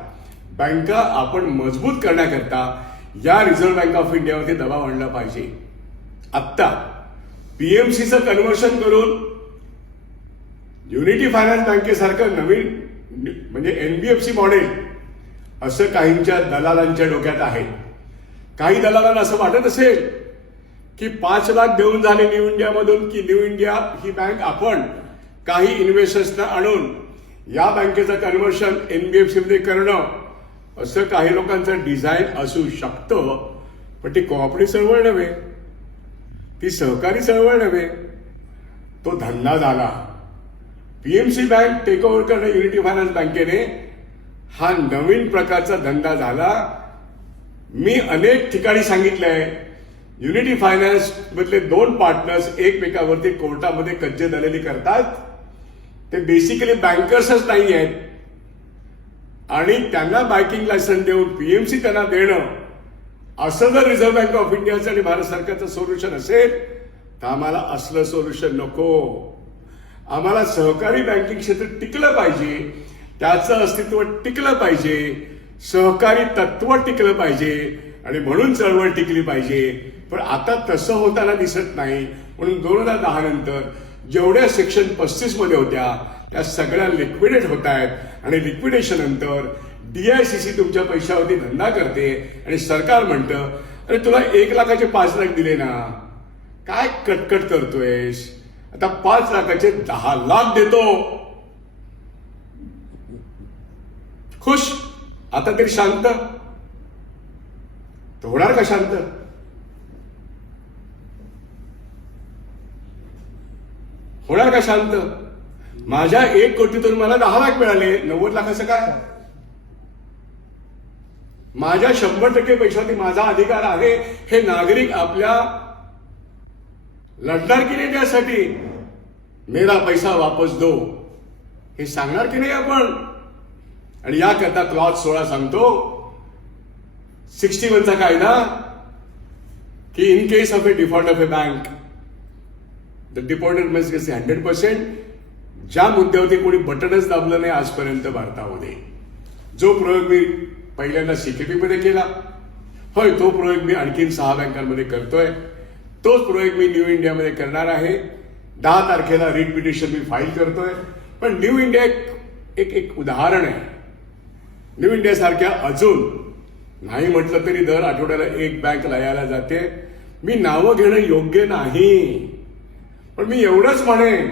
बँका आपण मजबूत करण्याकरता या रिझर्व्ह बँक ऑफ इंडियावरती दबाव आणला पाहिजे. आत्ता PMCचं कन्व्हर्शन करून युनिटी फायनान्स बँकेसारखं नवीन म्हणजे NBFC मॉडेल असं काहींच्या दलालांच्या डोक्यात आहे. काही दलालांना असं वाटत असेल की 5 लाख देऊन झाले न्यू इंडियामधून की न्यू इंडिया ही बँक आपण काही इन्व्हेस्टर्सना आणून या बँकेचं कन्व्हर्शन एनबीएफसी मध्ये करणं असं काही लोकांचं डिझाईन असू शकतं, पण ती कोऑपरेटिव्ह चळवळ नव्हे, ती सहकारी चळवळ नव्हे, तो धंदा झाला. पीएमसी बँक टेक ओव्हर करणं युनिटी फायनान्स बँकेने हा नवीन प्रकारचा धंदा झाला. मी अनेक ठिकाणी सांगितलंय, युनिटी फायनान्स मधले 2 पार्टनर्स एकमेकावरती कोर्टामध्ये कज्जे दलाली करतात. ते बेसिकली बँकर्सच नाही आहेत आणि त्यांना बँकिंग लायसन्स देऊन पीएमसी त्यांना देणं असं जर रिझर्व्ह बँक ऑफ इंडियाचं आणि भारत सरकारचं सोल्युशन असेल तर आम्हाला असलं सोल्युशन नको. आम्हाला सहकारी बँकिंग क्षेत्र टिकलं पाहिजे, त्याचं अस्तित्व टिकलं पाहिजे, सहकारी तत्व टिकलं पाहिजे आणि म्हणून चळवळ टिकली पाहिजे. पण आता तसं होताना दिसत नाही. म्हणून 2010 नंतर जेवढ्या सेक्शन 35 मध्ये होत्या त्या सगळ्या लिक्विडेट होत आहेत आणि लिक्विडेशन नंतर डीआयसीसी तुमच्या पैशावरती धंदा करते आणि सरकार म्हणतं अरे तुला 1 लाखाचे 5 लाख दिले ना, काय कटकट करतोयस, आता 5 लाखाचे 10 लाख देतो, खुश, आता तरी शांत. होणार का शांत? होणार का शांत? माझ्या 1 कोटीतून मला 10 लाख मिळाले, 90 लाखाचं काय? माझ्या 100% पैशावरती माझा अधिकार आहे हे नागरिक आपल्या लढणार की नाही त्यासाठी? मेरा पैसा वापस दो हे सांगणार की नाही आपण? आणि याकरता क्लॉज 16 सांगतो 61 चा कायदा की in case of A default of A bank the deposit must get 100%. ज्या मुद्द्यावरती कोणी बटनच दाबलं नाही आजपर्यंत भारतामध्ये, जो प्रयोग मी पहिल्यांदा सीकेपी मध्ये केला, होय तो प्रयोग मी आणखीन 6 बँकांमध्ये करतोय, तोच प्रयोग मी न्यू इंडियामध्ये करणार आहे. 10 तारखेला रिट पिटिशन मी फाईल करतोय. पण न्यू इंडिया एक उदाहरण आहे. न्यू इंडिया सारख्या अजून नाही म्हटलं तरी दर आठवड्याला 1 बँक लयाला जाते. मी नावं घेणं योग्य नाही, पण मी एवढंच म्हणेन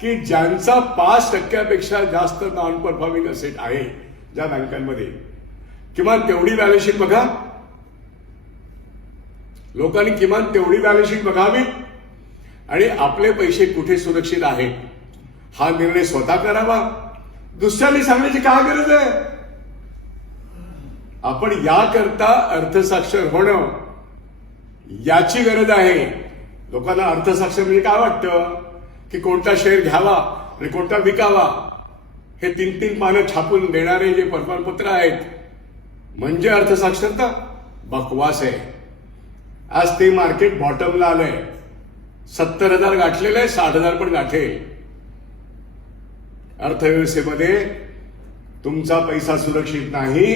की ज्यांचा 5% जास्त नॉन परफॉर्मिंग असेट आहे ज्या बँकांमध्ये, किमान तेवढी बॅलन्स शीट बघा. लोकांनी किमान तेवढी बॅलन्स शीट बघावी आणि आपले पैसे कुठे सुरक्षित आहेत हा निर्णय स्वतः करावा. दुसऱ्यांनी सांगण्याची काय गरज आहे? आपण याकरता अर्थसाक्षर होणं याची गरज आहे. लोकांना अर्थसाक्षर म्हणजे काय वाटतं की कोणता शेअर घ्यावा आणि कोणता विकावा हे 3-3 पानं छापून देणारे जे वर्तमानपत्र आहेत म्हणजे अर्थसाक्षरता? बकवास आहे. आज ते मार्केट बॉटमला आलंय. 70,000 गाठलेलं आहे, 60,000 पण गाठेल. अर्थव्यवस्थेमध्ये तुमचा पैसा सुरक्षित नाही,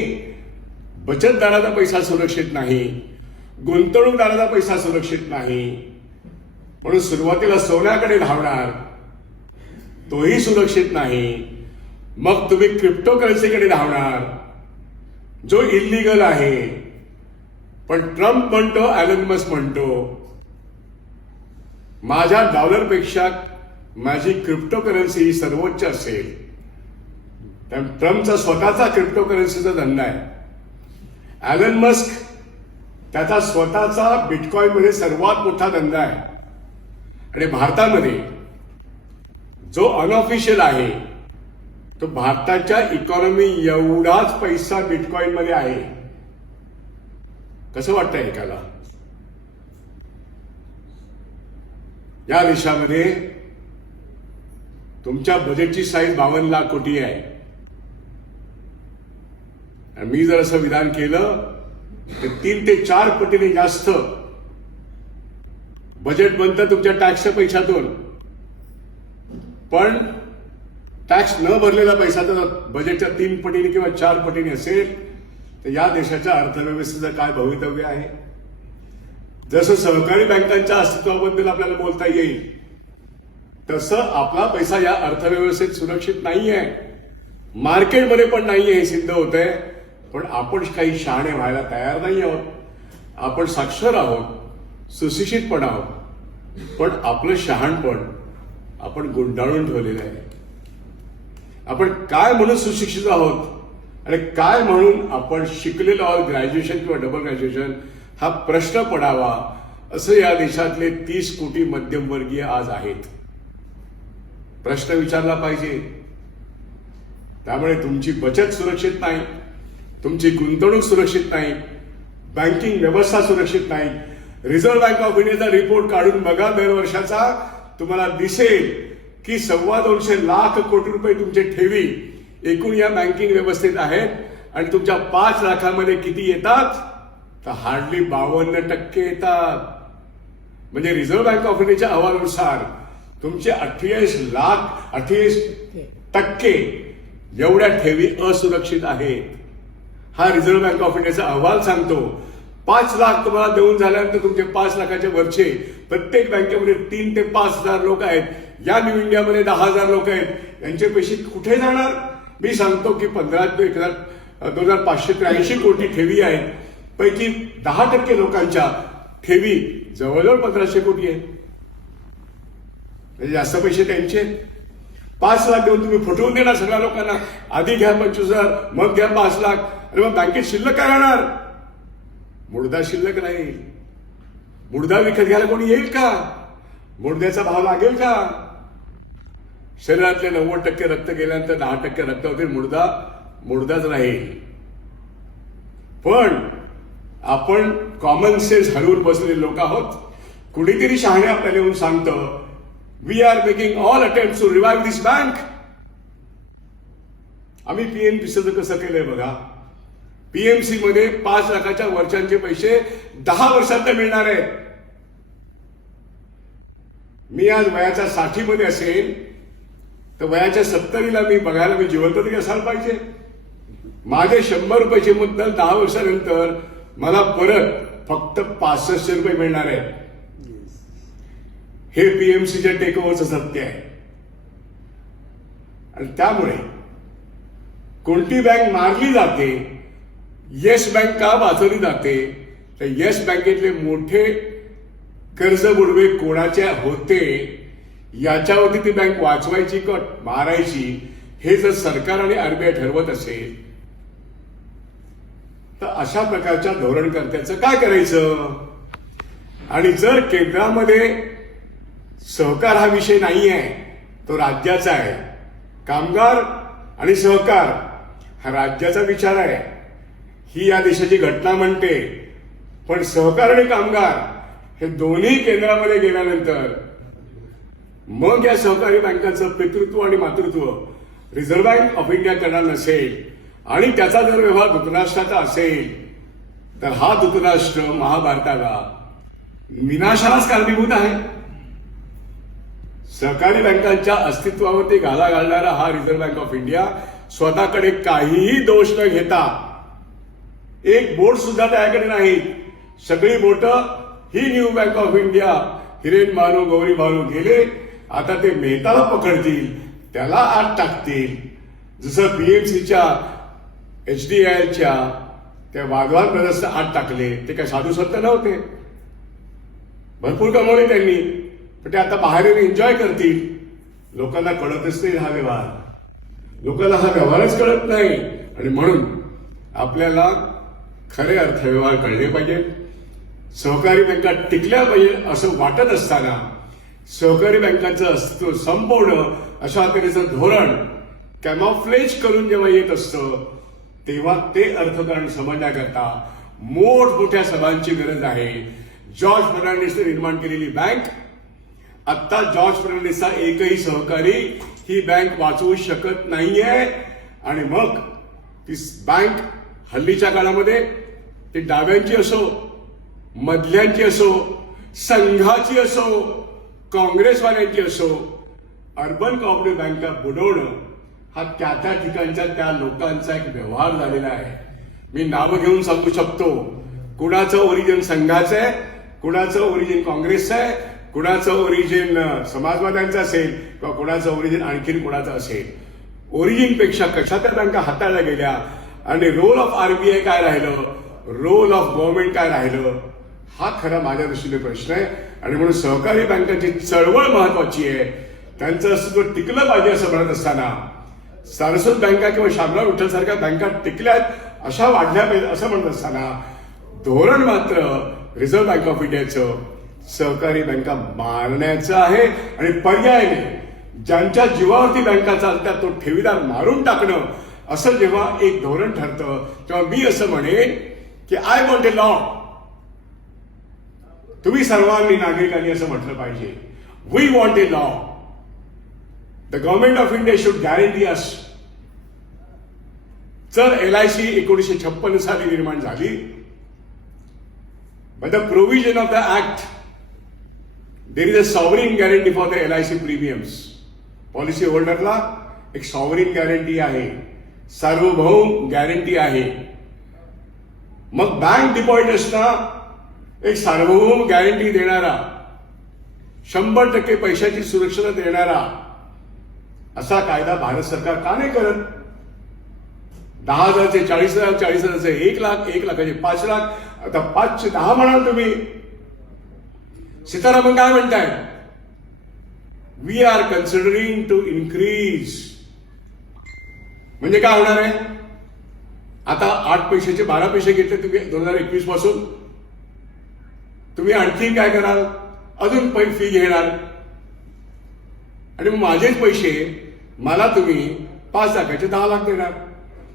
बचतदाराचा पैसा सुरक्षित नाही, गुंतवणूकदाराचा पैसा सुरक्षित नाही. म्हणून सुरुवातीला सोन्याकडे धावणार, तोही सुरक्षित नाही. मग तुम्ही क्रिप्टोकरन्सीकडे धावणार जो इल्लीगल आहे. पण ट्रम्प म्हणतो, ॲलन मस्क म्हणतो माझ्या डॉलरपेक्षा माझी क्रिप्टोकरन्सी ही सर्वोच्च असेल. ट्रम्पचा स्वतःचा क्रिप्टोकरन्सीचा धंदा आहे. ॲलन मस्क त्याचा स्वतःचा बिटकॉइन मध्ये सर्वात मोठा धंदा आहे. आणि भारतामध्ये जो अनऑफिशियल आहे तो भारताच्या इकॉनॉमी एवढाच पैसा बिटकॉइन मध्ये आहे. कसं वाटतंय एकाला? या देशामध्ये तुमच्या बजेटची साईज 52 लाख कोटी आहे. आणि मी जर असं विधान केलं तर 3 ते 4 पटीने जास्त बजेट बनतं तुमच्या टॅक्सच्या पैशातून. पण टॅक्स न भरलेला पैसा तर बजेटच्या 3 पटीने किंवा 4 पटीने असेल तर या देशाच्या अर्थव्यवस्थेचं काय भवितव्य आहे? जसं सहकारी बँकांच्या अस्तित्वाबद्दल आपल्याला बोलता येईल तसं आपला पैसा या अर्थव्यवस्थेत सुरक्षित नाहीये, मार्केटमध्ये पण नाहीये हे सिद्ध होतंय. पण आपण काही शहाणे व्हायला तयार नाही आहोत. आपण साक्षर आहोत, सुशिक्षित पण आहोत, पण आपलं शहाणपण आपण गुंडाळून ठेवलेलं आहे. आपण काय म्हणून सुशिक्षित आहोत आणि काय म्हणून आपण शिकलेलो आहोत, ग्रॅज्युएशन किंवा डबल ग्रॅज्युएशन, हा प्रश्न पडावा असं या देशातले 30 कोटी मध्यमवर्गीय आज आहेत. प्रश्न विचारला पाहिजे. त्यामुळे तुमची बचत सुरक्षित नाही, तुमची गुंतवणूक सुरक्षित नाही, बँकिंग व्यवस्था सुरक्षित नाही. रिझर्व्ह बँक ऑफ इंडियाचा रिपोर्ट काढून बघा दरवर्षाचा, तुम्हाला दिसेल की 225 लाख कोटी रुपये तुमचे ठेवी एकूण या बँकिंग व्यवस्थेत आहेत आणि तुमच्या 5 लाखामध्ये किती येतात, तर हार्डली 52% येतात. म्हणजे रिझर्व्ह बँक ऑफ इंडियाच्या अहवालानुसार तुमचे 28% एवढ्या ठेवी असुरक्षित आहेत. हा रिझर्व्ह बँक ऑफ इंडियाचा अहवाल सांगतो. 5 लाख तुम्हाला देऊन झाल्यानंतर तुमचे 5 लाखाच्या वरचे प्रत्येक बँकेमध्ये 3 ते 5 हजार लोक आहेत. या न्यू इंडियामध्ये 10,000 लोक आहेत. यांचे पैसे कुठे जाणार? मी सांगतो की 2,583 कोटी ठेवी आहेत, पैकी 10% लोकांच्या ठेवी जवळजवळ 1,500 कोटी आहेत. म्हणजे जास्त पैसे त्यांचे. 5 लाख देऊन तुम्ही फुटवून देणार सगळ्या लोकांना. आधी घ्या 25,000, मग घ्या 5 लाख, आणि मग बँकेत शिल्लक काय राहणार? मुडदा शिल्लक राहील. मुडदा विकत घ्यायला कोणी येईल का? मुडद्याचा भाव लागेल का? शरीरातले 90% रक्त गेल्यानंतर 10% रक्त होते. मुडदाच राहील. पण आपण कॉमन सेन्स हरवून बसलेले लोक आहोत. कुणीतरी शहाणे आपल्याला येऊन सांगतं, we are making all attempt to revive this bank. आम्ही पीएमसीचं कसं केलंय बघा. पीएमसी मध्ये 5 लाखाच्या वरच्यांचे पैसे 10 वर्षांत मिळणार आहेत. मी आज वयाच्या 60 मध्ये असेल तर वयाच्या 70ला मी बघायला मी जिवंत तरी असायला पाहिजे. माझे 100 रुपयाचे मुद्दल 10 वर्षानंतर मला परत फक्त 6500 रुपये मिळणार आहेत. हे पीएमसीच्या टेक ओव्हरचं सत्य आहे. आणि त्यामुळे कोणती बँक मारली जाते, येस बँक का वाचवली जाते, तर येस बँकेतले मोठे कर्ज बुडवे कोणाचे होते याच्यावरती ती बँक वाचवायची का मारायची, हे जर सरकार आणि आरबीआय ठरवत असेल तर अशा प्रकारच्या धोरणकर्त्याचं काय करायचं? आणि जर केंद्रामध्ये सहकार हा विषय नाही आहे, तो राज्याचा आहे. कामगार आणि सहकार हा राज्याचा विचार आहे, ही या देशाची घटना म्हणते. पण सहकार आणि कामगार हे दोन्ही केंद्रामध्ये गेल्यानंतर मग या सहकारी बँकांचं पितृत्व आणि मातृत्व रिझर्व्ह बँक ऑफ इंडिया करणार नसेल आणि त्याचा जर व्यवहार धृतराष्ट्राचा असेल तर हा धृतराष्ट्र महाभारताला विनाशालाच कारणीभूत आहे. सहकारी बँकांच्या अस्तित्वावरती घाला घालणारा हा रिझर्व्ह बँक ऑफ इंडिया स्वतःकडे काहीही दोष न घेता, एक बोट सुद्धा त्याकडे नाही, सगळी बोटं ही new bank of India, Hiren Banu Gauri Banu गेले, आता ते मेहताला पकडतील, त्याला आत टाकतील. जसं पीएमसीच्या एचडीआयच्या त्या वाधवान ब्रदर्सला आत टाकले, ते काय साधू संत नव्हते. भरपूर कमवले त्यांनी, पण ते आता बाहेर एन्जॉय करतील. लोकांना कळतच नाही हा व्यवहार. लोकांना हा व्यवहारच कळत नाही. आणि म्हणून आपल्याला खरे अर्थव्यवहार कळले पाहिजे. सहकारी बँका टिकल्या पाहिजे असं वाटत असताना सहकारी बँकांचं अस्तित्व संपवणं अशा तऱ्हेचं धोरण कॅमॉफ्लेज करून जेव्हा येत असतं तेव्हा ते अर्थकारण समजण्याकरता मोठमोठ्या सभांची गरज आहे. जॉर्ज फर्नांडिसने निर्माण केलेली बँक, आता जॉर्ज फर्नांडिसचा एकही सहकारी ही बँक वाचवू शकत नाहीये. आणि मग ती बँक हल्लीच्या काळामध्ये ती डाव्यांची असो, मधल्यांची असो, संघाची असो, काँग्रेसवाल्यांची असो, अर्बन कोऑपरेटिव्ह बँका बुडवणं हा त्या त्या ठिकाणच्या त्या लोकांचा एक व्यवहार झालेला आहे. मी नावं घेऊन सांगू शकतो, कुणाचं ओरिजिन संघाचं आहे, कुणाचं ओरिजिन काँग्रेसचं आहे, कुणाचं ओरिजिन समाजवाद्यांचं असेल किंवा कुणाचं ओरिजिन आणखीन कुणाचं असेल. ओरिजिनपेक्षा कशा त्या बँका हाताळल्या गेल्या आणि रोल ऑफ आरबीआय काय राहिलं, रोल ऑफ गव्हर्नमेंट काय राहिलं, हा खरा माझ्या दृष्टीने प्रश्न आहे. आणि म्हणून सहकारी बँकांची चळवळ महत्वाची आहे. त्यांचं अस्तित्व टिकलं पाहिजे असं म्हणत असताना सारस्वत बँका किंवा शामराव विठ्ठल सारख्या बँका टिकल्यात अशा वाढल्या पाहिजे असं म्हणत असताना धोरण मात्र रिझर्व्ह बँक ऑफ इंडियाचं सहकारी बँका मारण्याचं आहे आणि पर्यायाने ज्यांच्या जीवावरती बँका चालतात तो ठेवीदार मारून टाकणं असं जेव्हा एक धोरण ठरतं तेव्हा मी असं म्हणेन की आय वॉन्ट ए लॉ. तुम्ही सर्वांनी नागरिकांनी असं म्हटलं पाहिजे we want a law. The government of India should guarantee us. जर LIC 1956 साली निर्माण झाली by the provision of the act there is a sovereign guarantee for the LIC premiums. Policy होल्डरला एक सॉव्हरीन गॅरंटी आहे, सार्वभौम गॅरंटी आहे. मग बँक डिपॉझिटर्सना एक सार्वभौम गॅरंटी देणारा 100% पैशाची सुरक्षा देणारा असा कायदा भारत सरकार का नाही करत? 10,000चे 40,000, 40,000चे 1 लाख, 1 लाखाचे 5 लाख, आता 5चे 10 म्हणाल तुम्ही. सीतारामन काय म्हणताय? We are considering to increase. म्हणजे काय होणार आहे? आता 8 पैशाचे 12 पैसे घेतले तुम्ही 2021 पासून, तुम्ही आणखी काय कराल? अजून फी घेणार आणि मग माझेच पैसे मला तुम्ही 5 लाखाचे 10 लाख देणार.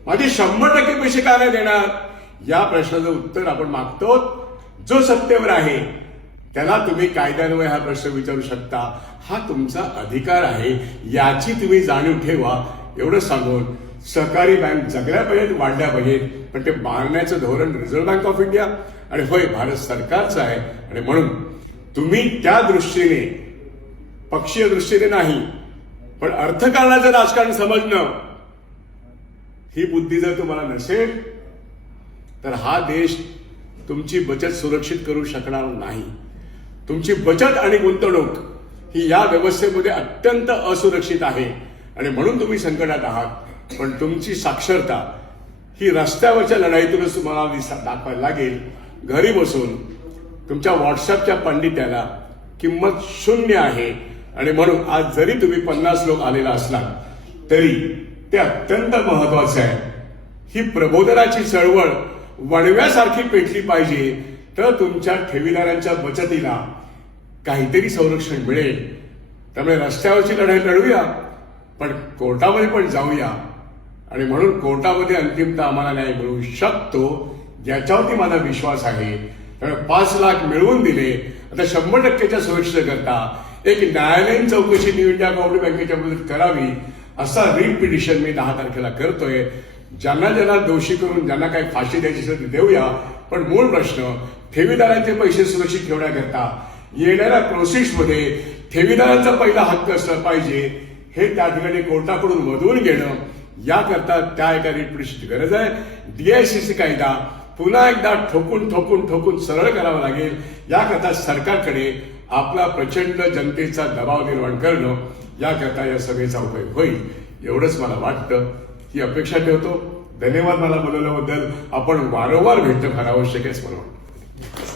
माझे 100% पैसे का नाही देणार? या प्रश्नाचं उत्तर आपण मागतो. जो सत्तेवर आहे त्याला तुम्ही कायद्यान्वये हा प्रश्न विचारू शकता. हा तुमचा अधिकार आहे, याची तुम्ही जाणीव ठेवा. एवढं सांगून सहकारी बँक जगल्या पाहिजेत, वाढल्या पाहिजेत, पण ते मारण्याचं धोरण रिझर्व्ह बँक ऑफ इंडिया आणि होय भारत सरकारचं आहे. आणि म्हणून तुम्ही त्या दृष्टीने, पक्षीय दृष्टीने नाही पण अर्थकारणाचं राजकारण समजणं, ही बुद्धी जर तुम्हाला नसेल तर हा देश तुमची बचत सुरक्षित करू शकणार नाही. तुमची बचत आणि गुंतवणूक ही या व्यवस्थेमध्ये अत्यंत असुरक्षित आहे आणि म्हणून तुम्ही संकटात आहात. पण तुमची साक्षरता ही रस्त्यावरच्या लढाईतूनच तुम्हाला दाखवायला लागेल. घरी बसून तुमच्या व्हॉट्सअपच्या पंडित्याला किंमत 0 आहे आणि म्हणून आज जरी तुम्ही 50 लोक आलेला असलात तरी ते अत्यंत महत्वाचं आहे. ही प्रबोधनाची चळवळ वणव्यासारखी पेटली पाहिजे, तर तुमच्या ठेवीदारांच्या बचतीला काहीतरी संरक्षण मिळेल. त्यामुळे रस्त्यावरची लढाई लढूया, पण कोर्टामध्ये पण जाऊया. आणि म्हणून कोर्टामध्ये अंतिमतः आम्हाला न्याय मिळू शकतो याच्यावरती माझा विश्वास आहे. त्यामुळे 5 लाख मिळवून दिले, आता 100%च्या सुरक्षेकरता एक न्यायालयीन चौकशी न्यू इंडिया कोऑपरेटिव्ह बँकेच्या विरोधात करावी असा रिट पिटिशन मी 10 तारखेला करतोय. ज्यांना ज्यांना दोषी करून ज्यांना काही फाशी द्यायची असेल ते देऊया, पण मूळ प्रश्न ठेवीदारांचे पैसे सुरक्षित ठेवण्याकरता येणाऱ्या प्रोसेसमध्ये ठेवीदारांचा पहिला हक्क असला पाहिजे, हे त्या ठिकाणी कोर्टाकडून वधवून घेणं, याकरता त्या एका रिट पिटिशनची गरज आहे. DICC कायदा पुन्हा एकदा ठोकून ठोकून ठोकून सरळ करावा लागेल. याकरता सरकारकडे आपला प्रचंड जनतेचा दबाव निर्माण करणं, याकरता या सभेचा उपयोग होईल एवढंच मला वाटतं. ही अपेक्षा ठेवतो. धन्यवाद मला बोलवल्याबद्दल. आपण वारंवार भेटणं फार आवश्यक आहे असं मला वाटतं.